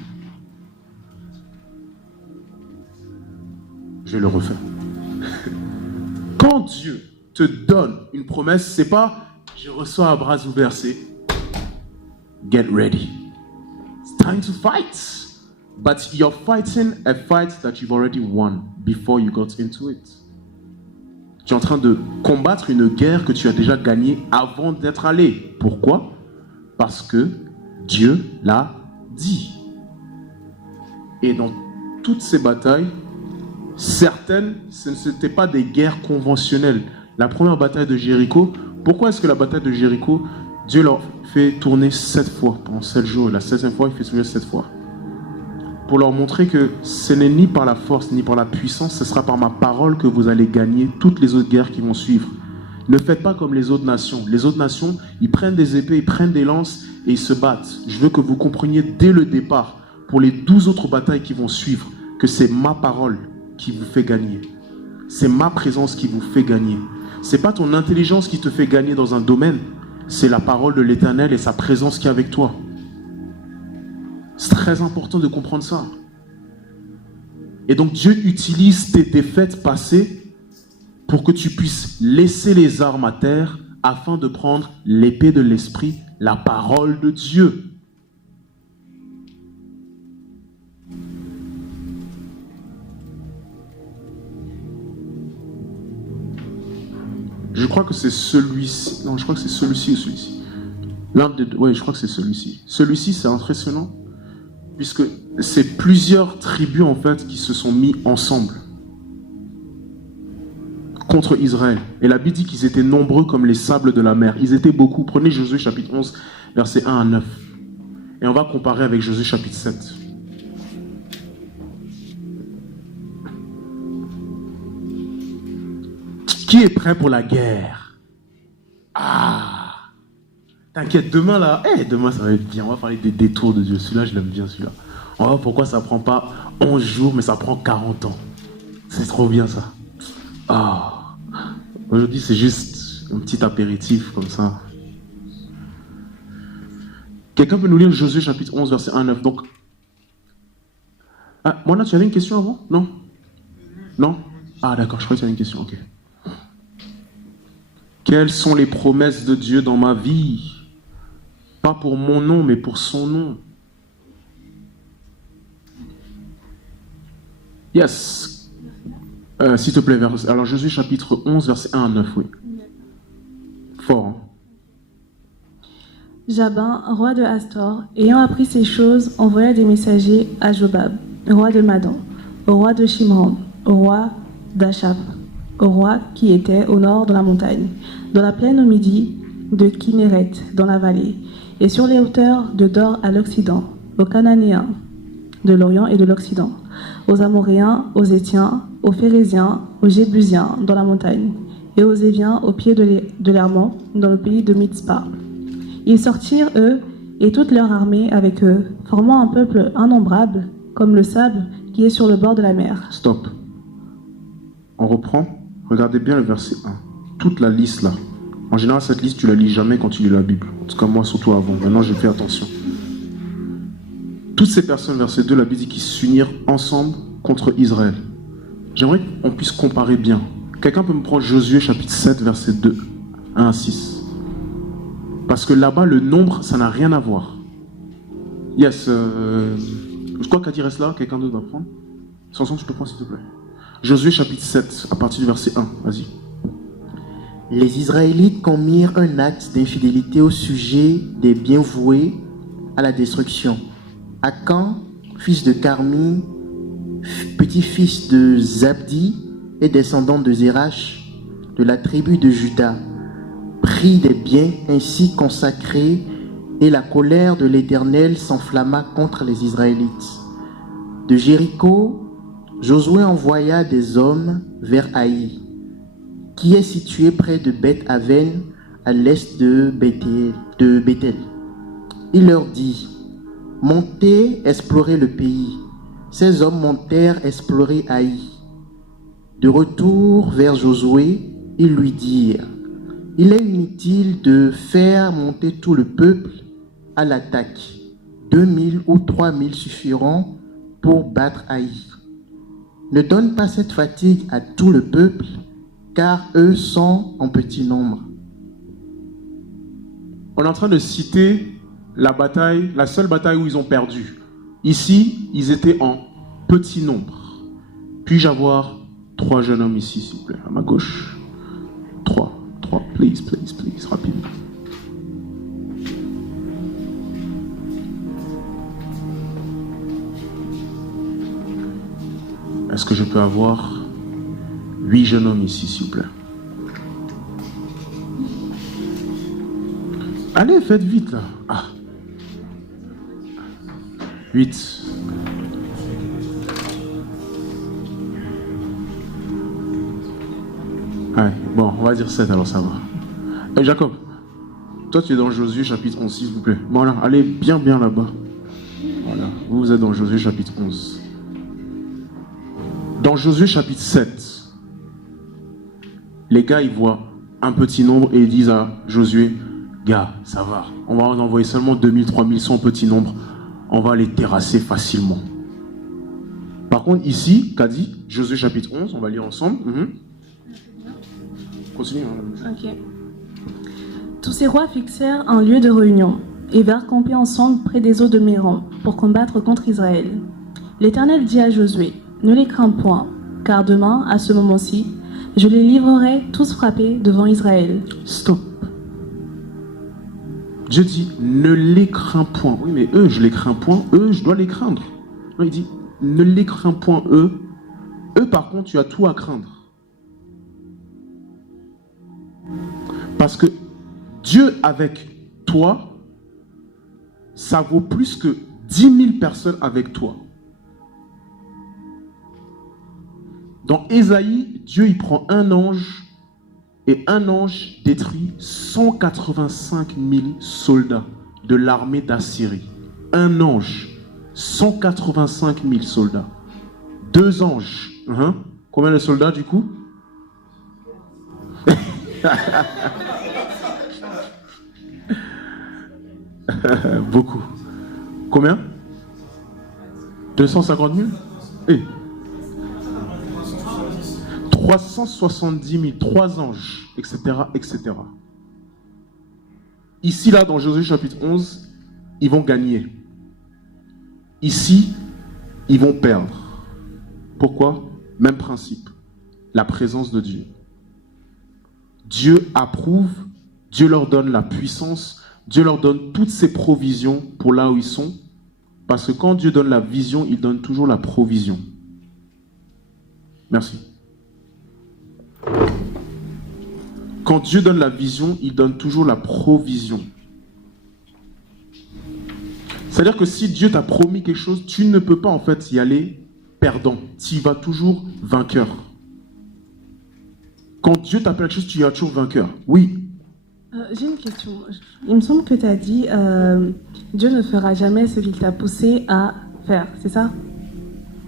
Je vais le refaire. Quand Dieu te donne une promesse, c'est pas je reçois à bras ouverts, c'est get ready. It's time to fight. But you're fighting a fight that you've already won before you got into it. Tu es en train de combattre une guerre que tu as déjà gagnée avant d'être allé. Pourquoi? Parce que Dieu l'a dit. Et dans toutes ces batailles, certaines, ce n'étaient pas des guerres conventionnelles. La première bataille de Jéricho, pourquoi est-ce que la bataille de Jéricho, Dieu leur fait tourner 7 fois pendant 7 jours? La 7e fois, il fait tourner 7 fois. Pour leur montrer que ce n'est ni par la force, ni par la puissance, ce sera par ma parole que vous allez gagner toutes les autres guerres qui vont suivre. Ne faites pas comme les autres nations. Les autres nations, ils prennent des épées, ils prennent des lances et ils se battent. Je veux que vous compreniez dès le départ, pour les 12 autres batailles qui vont suivre, que c'est ma parole qui vous fait gagner. C'est ma présence qui vous fait gagner. C'est pas ton intelligence qui te fait gagner dans un domaine, c'est la parole de l'Éternel et sa présence qui est avec toi. C'est très important de comprendre ça. Et donc Dieu utilise tes défaites passées pour que tu puisses laisser les armes à terre afin de prendre l'épée de l'esprit, la parole de Dieu. Je crois que c'est celui-ci. Non, je crois que c'est celui-ci ou celui-ci. L'un des deux. Oui, je crois que c'est celui-ci. Celui-ci, c'est impressionnant, puisque c'est plusieurs tribus, en fait, qui se sont mis ensemble contre Israël. Et la Bible dit qu'ils étaient nombreux comme les sables de la mer. Ils étaient beaucoup. Prenez Josué chapitre 11, versets 1 à 9. Et on va comparer avec Josué chapitre 7. Qui est prêt pour la guerre? Ah, t'inquiète, demain là, demain ça va être bien. On va parler des détours de Dieu. Celui-là, je l'aime bien, celui-là. On va voir pourquoi ça prend pas 11 jours, mais ça prend 40 ans. C'est trop bien ça. Ah, aujourd'hui c'est juste un petit apéritif comme ça. Quelqu'un peut nous lire Josué chapitre 11, verset 1 à 9. Donc, ah, Mona, tu avais une question avant? Non? Non? Ah d'accord, je crois que tu avais une question, ok. Quelles sont les promesses de Dieu dans ma vie? Pas pour mon nom, mais pour son nom. Yes. S'il te plaît, alors Josué chapitre 11, verset 1 à 9, oui. Fort, hein? Jabin, roi de Astor, ayant appris ces choses, envoya des messagers à Jobab, roi de Madan, au roi de Shimron, au roi d'Achab, au roi qui était au nord de la montagne, dans la plaine au midi de Kinéret, dans la vallée, et sur les hauteurs de Dor à l'occident, aux Cananéens de l'Orient et de l'Occident, aux Amoréens, aux Étiens, aux Phérésiens, aux Jébusiens dans la montagne, et aux Éviens au pied de l'Hermon, dans le pays de Mitzpah. Ils sortirent, eux, et toute leur armée avec eux, formant un peuple innombrable, comme le sable qui est sur le bord de la mer. Stop. On reprend. Regardez bien le verset 1. Toute la liste là. En général, cette liste, tu la lis jamais quand tu lis la Bible. En tout cas, moi, surtout avant. Maintenant, j'ai fait attention. Toutes ces personnes, verset 2, la Bible dit qu'ils s'unirent ensemble contre Israël. J'aimerais qu'on puisse comparer bien. Quelqu'un peut me prendre Josué chapitre 7, verset 2, 1 à 6. Parce que là-bas, le nombre, ça n'a rien à voir. Yes. Je crois qu'Adi reste là. Quelqu'un d'autre va prendre. Samson, tu peux prendre, s'il te plaît. Josué chapitre 7, à partir du verset 1. Vas-y. Les Israélites commirent un acte d'infidélité au sujet des biens voués à la destruction. Akan, fils de Carmi, petit-fils de Zabdi et descendant de Zérach, de la tribu de Juda, prit des biens ainsi consacrés, et la colère de l'Éternel s'enflamma contre les Israélites. De Jéricho, Josué envoya des hommes vers Haï, qui est situé près de Beth-Aven, à l'est de Bethel. Il leur dit: montez explorer le pays. Ces hommes montèrent explorer Haï. De retour vers Josué, ils lui dirent: il est inutile de faire monter tout le peuple à l'attaque. 2000 ou 3000 suffiront pour battre Haï. Ne donne pas cette fatigue à tout le peuple, car eux sont en petit nombre. On est en train de citer la bataille, la seule bataille où ils ont perdu. Ici, ils étaient en petit nombre. Puis-je avoir 3 jeunes hommes ici, s'il vous plaît, à ma gauche? 3, please, rapidement. Est-ce que je peux avoir 8 jeunes hommes ici, s'il vous plaît? Allez, faites vite, là. Ah. 8. Ouais, bon, on va dire 7, alors ça va. Jacob, toi tu es dans Josué chapitre 11, s'il vous plaît. Voilà, allez bien là-bas. Voilà, vous êtes dans Josué chapitre 11. Dans Josué chapitre 7, les gars, ils voient un petit nombre et ils disent à Josué: gars, ça va, on va en envoyer seulement 2000, 3000, 100 petits nombres. On va les terrasser facilement. Par contre, ici, qu'a dit Josué chapitre 11, on va lire ensemble. Continue. Ok. Tous ces rois fixèrent un lieu de réunion et vinrent camper ensemble près des eaux de Méron pour combattre contre Israël. L'Éternel dit à Josué: ne les crains point, car demain, à ce moment-ci, je les livrerai tous frappés devant Israël. Stop. Dieu dit: ne les crains point. Oui, mais eux, je les crains point. Eux, je dois les craindre. Non, il dit: ne les crains point, eux. Eux, par contre, tu as tout à craindre. Parce que Dieu avec toi, ça vaut plus que 10 000 personnes avec toi. Dans Ésaïe, Dieu il prend un ange et un ange détruit 185 000 soldats de l'armée d'Assyrie. Un ange, 185 000 soldats. 2 anges. Combien de soldats du coup? Beaucoup. Combien? 250 000? Eh. 370 000, 3 anges, etc., etc. Ici, là, dans Josué chapitre 11, ils vont gagner. Ici, ils vont perdre. Pourquoi? Même principe. La présence de Dieu. Dieu approuve, Dieu leur donne la puissance, Dieu leur donne toutes ses provisions pour là où ils sont. Parce que quand Dieu donne la vision, il donne toujours la provision. Merci. Quand Dieu donne la vision, il donne toujours la provision. C'est-à-dire que si Dieu t'a promis quelque chose, tu ne peux pas en fait y aller perdant. Tu y vas toujours vainqueur. Quand Dieu t'appelle quelque chose, tu y vas toujours vainqueur. Oui. J'ai une question. Il me semble que tu as dit Dieu ne fera jamais ce qu'il t'a poussé à faire, c'est ça?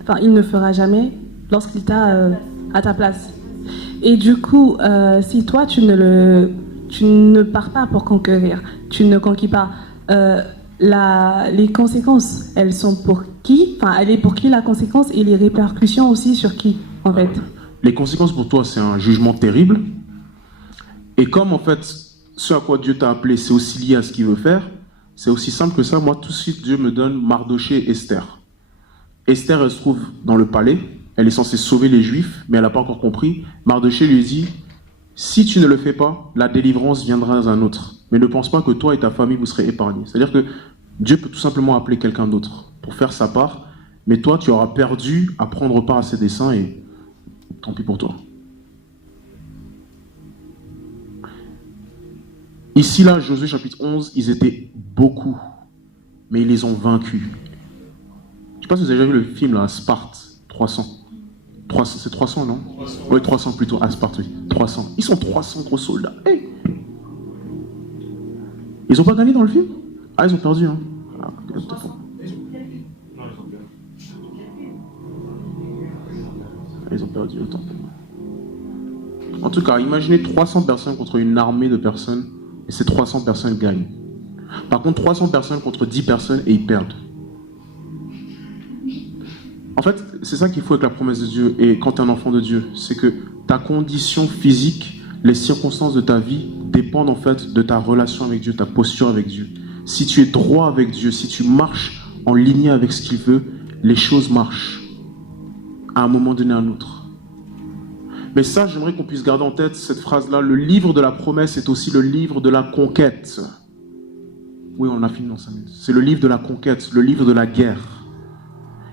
Enfin, il ne fera jamais lorsqu'il t'a à ta place. Et du coup, si toi, tu ne pars pas pour conquérir, tu ne conquis pas, les conséquences, elles sont pour qui? Enfin, elle est pour qui la conséquence et les répercussions aussi sur qui, en fait? Les conséquences pour toi, c'est un jugement terrible. Et comme, en fait, ce à quoi Dieu t'a appelé, c'est aussi lié à ce qu'il veut faire, c'est aussi simple que ça. Moi, tout de suite, Dieu me donne Mardoché et Esther. Esther, elle se trouve dans le palais. Elle est censée sauver les Juifs, mais elle n'a pas encore compris. Mardoché lui dit, si tu ne le fais pas, la délivrance viendra à un autre. Mais ne pense pas que toi et ta famille, vous serez épargnés. C'est-à-dire que Dieu peut tout simplement appeler quelqu'un d'autre pour faire sa part, mais toi, tu auras perdu à prendre part à ses desseins et tant pis pour toi. Ici, là, Josué chapitre 11, ils étaient beaucoup, mais ils les ont vaincus. Je ne sais pas si vous avez déjà vu le film, là, Sparte, 300. C'est 300, non? Oui, 300 plutôt, Sparte, oui. 300. Ils sont 300 gros soldats. Hey, ils n'ont pas gagné dans le film? Ah, ils ont perdu, hein. Ah, ils ont perdu autant. En tout cas, imaginez 300 personnes contre une armée de personnes, et ces 300 personnes gagnent. Par contre, 300 personnes contre 10 personnes, et ils perdent. En fait, c'est ça qu'il faut avec la promesse de Dieu, et quand tu es un enfant de Dieu, c'est que ta condition physique, les circonstances de ta vie, dépendent en fait de ta relation avec Dieu, ta posture avec Dieu. Si tu es droit avec Dieu, si tu marches en ligne avec ce qu'il veut, les choses marchent à un moment donné à un autre. Mais ça, j'aimerais qu'on puisse garder en tête cette phrase-là. Le livre de la promesse est aussi le livre de la conquête. Oui, on a fini dans 5 minutes. C'est le livre de la conquête, le livre de la guerre.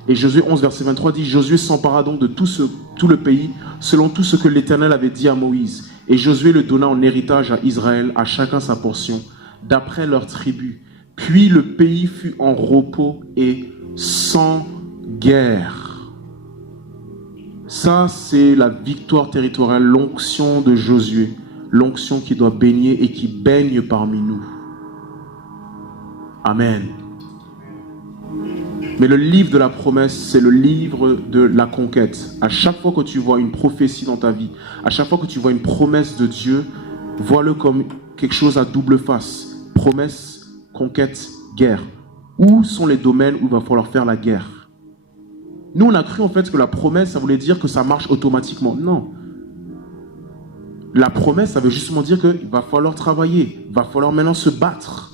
Et Josué 11, verset 23 dit, Josué s'empara donc de tout le pays, selon tout ce que l'Éternel avait dit à Moïse. Et Josué le donna en héritage à Israël, à chacun sa portion, d'après leur tribu. Puis le pays fut en repos et sans guerre. Ça, c'est la victoire territoriale, l'onction de Josué, l'onction qui doit baigner et qui baigne parmi nous. Amen. Mais le livre de la promesse, c'est le livre de la conquête. À chaque fois que tu vois une prophétie dans ta vie, à chaque fois que tu vois une promesse de Dieu, vois-le comme quelque chose à double face. Promesse, conquête, guerre. Où sont les domaines où il va falloir faire la guerre? Nous, on a cru en fait que la promesse, ça voulait dire que ça marche automatiquement. Non. La promesse, ça veut justement dire qu'il va falloir travailler. Il va falloir maintenant se battre.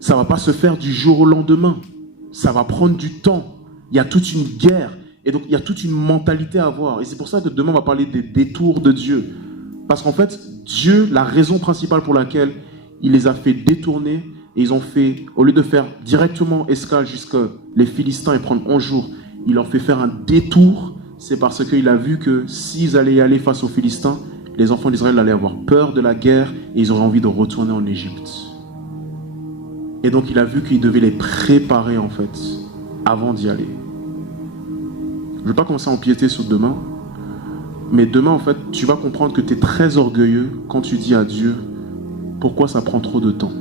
Ça ne va pas se faire du jour au lendemain. Ça va prendre du temps. Il y a toute une guerre. Et donc, il y a toute une mentalité à avoir. Et c'est pour ça que demain, on va parler des détours de Dieu. Parce qu'en fait, Dieu, la raison principale pour laquelle il les a fait détourner, et ils ont fait, au lieu de faire directement escale jusqu'à les Philistins et prendre 11 jours, il leur fait faire un détour. C'est parce qu'il a vu que s'ils allaient y aller face aux Philistins, les enfants d'Israël allaient avoir peur de la guerre et ils auraient envie de retourner en Égypte. Et donc il a vu qu'il devait les préparer en fait, avant d'y aller. Je ne vais pas commencer à empiéter sur demain, mais demain en fait, tu vas comprendre que tu es très orgueilleux quand tu dis à Dieu, pourquoi ça prend trop de temps?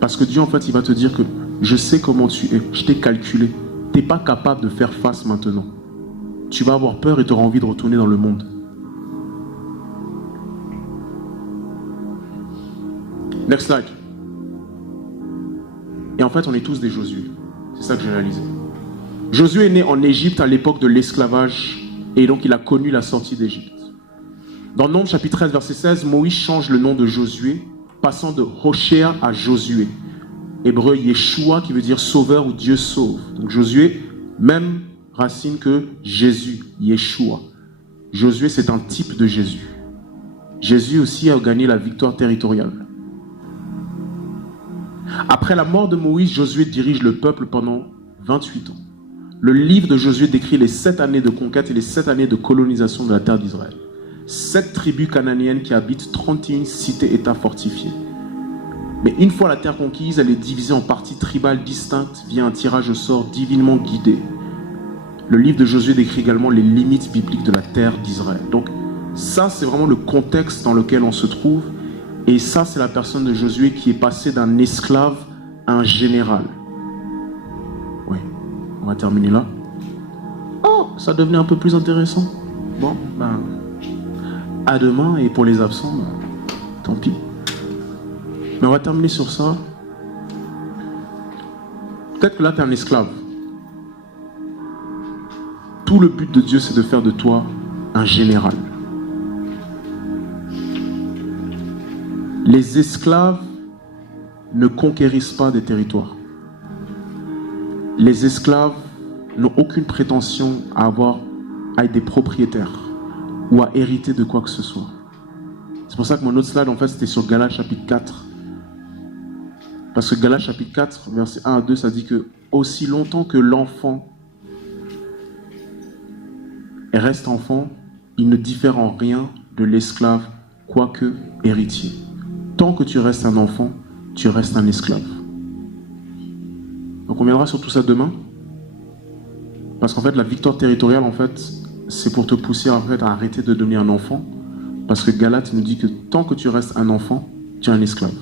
Parce que Dieu en fait, il va te dire que je sais comment tu es, je t'ai calculé. Tu n'es pas capable de faire face maintenant. Tu vas avoir peur et tu auras envie de retourner dans le monde. Next slide. Et en fait, on est tous des Josué. C'est ça que j'ai réalisé. Josué est né en Égypte à l'époque de l'esclavage et donc il a connu la sortie d'Égypte. Dans Nombres chapitre 13 verset 16, Moïse change le nom de Josué, passant de Hoshea à Josué. Hébreu Yeshua qui veut dire sauveur ou Dieu sauve. Donc Josué, même racine que Jésus, Yeshua. Josué, c'est un type de Jésus. Jésus aussi a gagné la victoire territoriale. Après la mort de Moïse, Josué dirige le peuple pendant 28 ans. Le livre de Josué décrit les 7 années de conquête et les 7 années de colonisation de la terre d'Israël. 7 tribus cananéennes qui habitent 31 cités-états fortifiés. Mais une fois la terre conquise, elle est divisée en parties tribales distinctes via un tirage au sort divinement guidé. Le livre de Josué décrit également les limites bibliques de la terre d'Israël. Donc ça, c'est vraiment le contexte dans lequel on se trouve. Et ça, c'est la personne de Josué qui est passée d'un esclave à un général. Oui, on va terminer là. Oh, ça devenait un peu plus intéressant. Bon, ben, à demain, et pour les absents, ben, tant pis. Mais on va terminer sur ça. Peut-être que là, tu es un esclave. Tout le but de Dieu, c'est de faire de toi un général. Les esclaves ne conquérissent pas des territoires. Les esclaves n'ont aucune prétention à être des propriétaires ou à hériter de quoi que ce soit. C'est pour ça que mon autre slide, en fait, c'était sur Galates chapitre 4. Parce que Galates chapitre 4, versets 1 à 2, ça dit que aussi longtemps que l'enfant reste enfant, il ne diffère en rien de l'esclave, quoique héritier. Tant que tu restes un enfant, tu restes un esclave. Donc on viendra sur tout ça demain. Parce qu'en fait, la victoire territoriale, en fait, c'est pour te pousser en fait, à arrêter de devenir un enfant. Parce que Galates nous dit que tant que tu restes un enfant, tu es un esclave.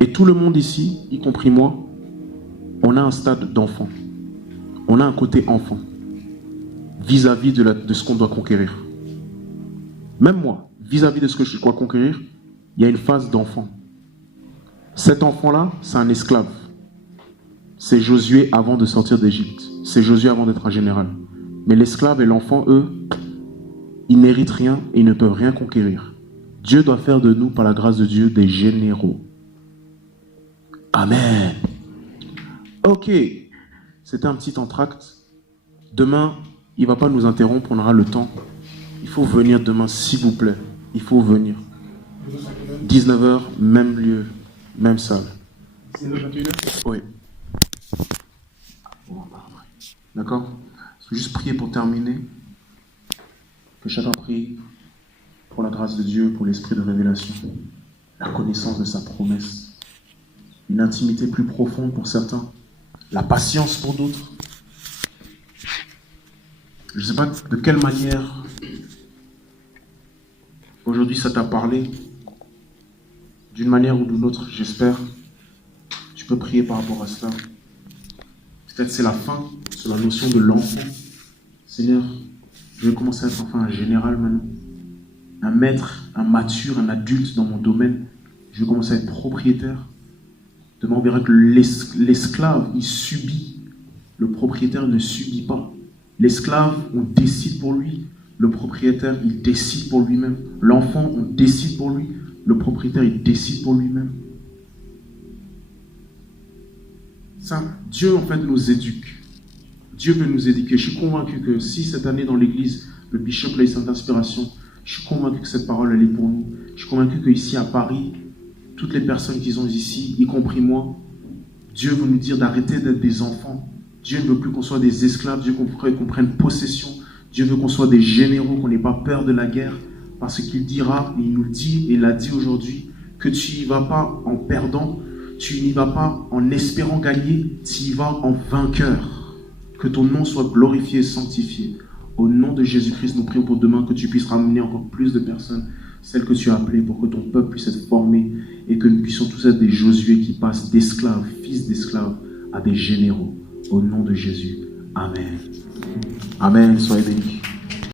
Et tout le monde ici, y compris moi, on a un stade d'enfant. On a un côté enfant. Vis-à-vis de ce qu'on doit conquérir. Même moi, vis-à-vis de ce que je dois conquérir, il y a une phase d'enfant. Cet enfant-là, c'est un esclave. C'est Josué avant de sortir d'Égypte. C'est Josué avant d'être un général. Mais l'esclave et l'enfant, eux, ils n'héritent rien et ils ne peuvent rien conquérir. Dieu doit faire de nous, par la grâce de Dieu, des généraux. Amen. Ok. C'était un petit entracte. Demain, il ne va pas nous interrompre, on aura le temps. Il faut venir demain, s'il vous plaît. Il faut venir. 19h, même lieu, même salle. 19h21? Oui. D'accord? Je vais juste prier pour terminer. Que chacun prie pour la grâce de Dieu, pour l'esprit de révélation, la connaissance de sa promesse, une intimité plus profonde pour certains, la patience pour d'autres. Je ne sais pas de quelle manière aujourd'hui ça t'a parlé. D'une manière ou d'une autre, j'espère. Tu peux prier par rapport à cela. Peut-être c'est la fin sur la notion de l'enfant. Seigneur, je vais commencer à être enfin un général maintenant. Un maître, un mature, un adulte dans mon domaine. Je vais commencer à être propriétaire. Demain, on verra que l'esclave, il subit. Le propriétaire ne subit pas. L'esclave, on décide pour lui. Le propriétaire, il décide pour lui-même. L'enfant, on décide pour lui. Le propriétaire, il décide pour lui-même. Ça, Dieu, en fait, nous éduque. Dieu veut nous éduquer. Je suis convaincu que si cette année dans l'église, le bishop a eu cette inspiration, je suis convaincu que cette parole, elle est pour nous. Je suis convaincu qu'ici à Paris, toutes les personnes qui sont ici, y compris moi, Dieu veut nous dire d'arrêter d'être des enfants. Dieu ne veut plus qu'on soit des esclaves. Dieu veut qu'on prenne possession. Dieu veut qu'on soit des généraux, qu'on n'ait pas peur de la guerre. Parce qu'il dira, et il nous le dit, et il l'a dit aujourd'hui, que tu n'y vas pas en perdant, tu n'y vas pas en espérant gagner, tu y vas en vainqueur. Que ton nom soit glorifié et sanctifié. Au nom de Jésus-Christ, nous prions pour demain que tu puisses ramener encore plus de personnes, celles que tu as appelées, pour que ton peuple puisse être formé et que nous puissions tous être des Josué qui passent d'esclaves, fils d'esclaves, à des généraux. Au nom de Jésus. Amen. Amen. Soyez bénis.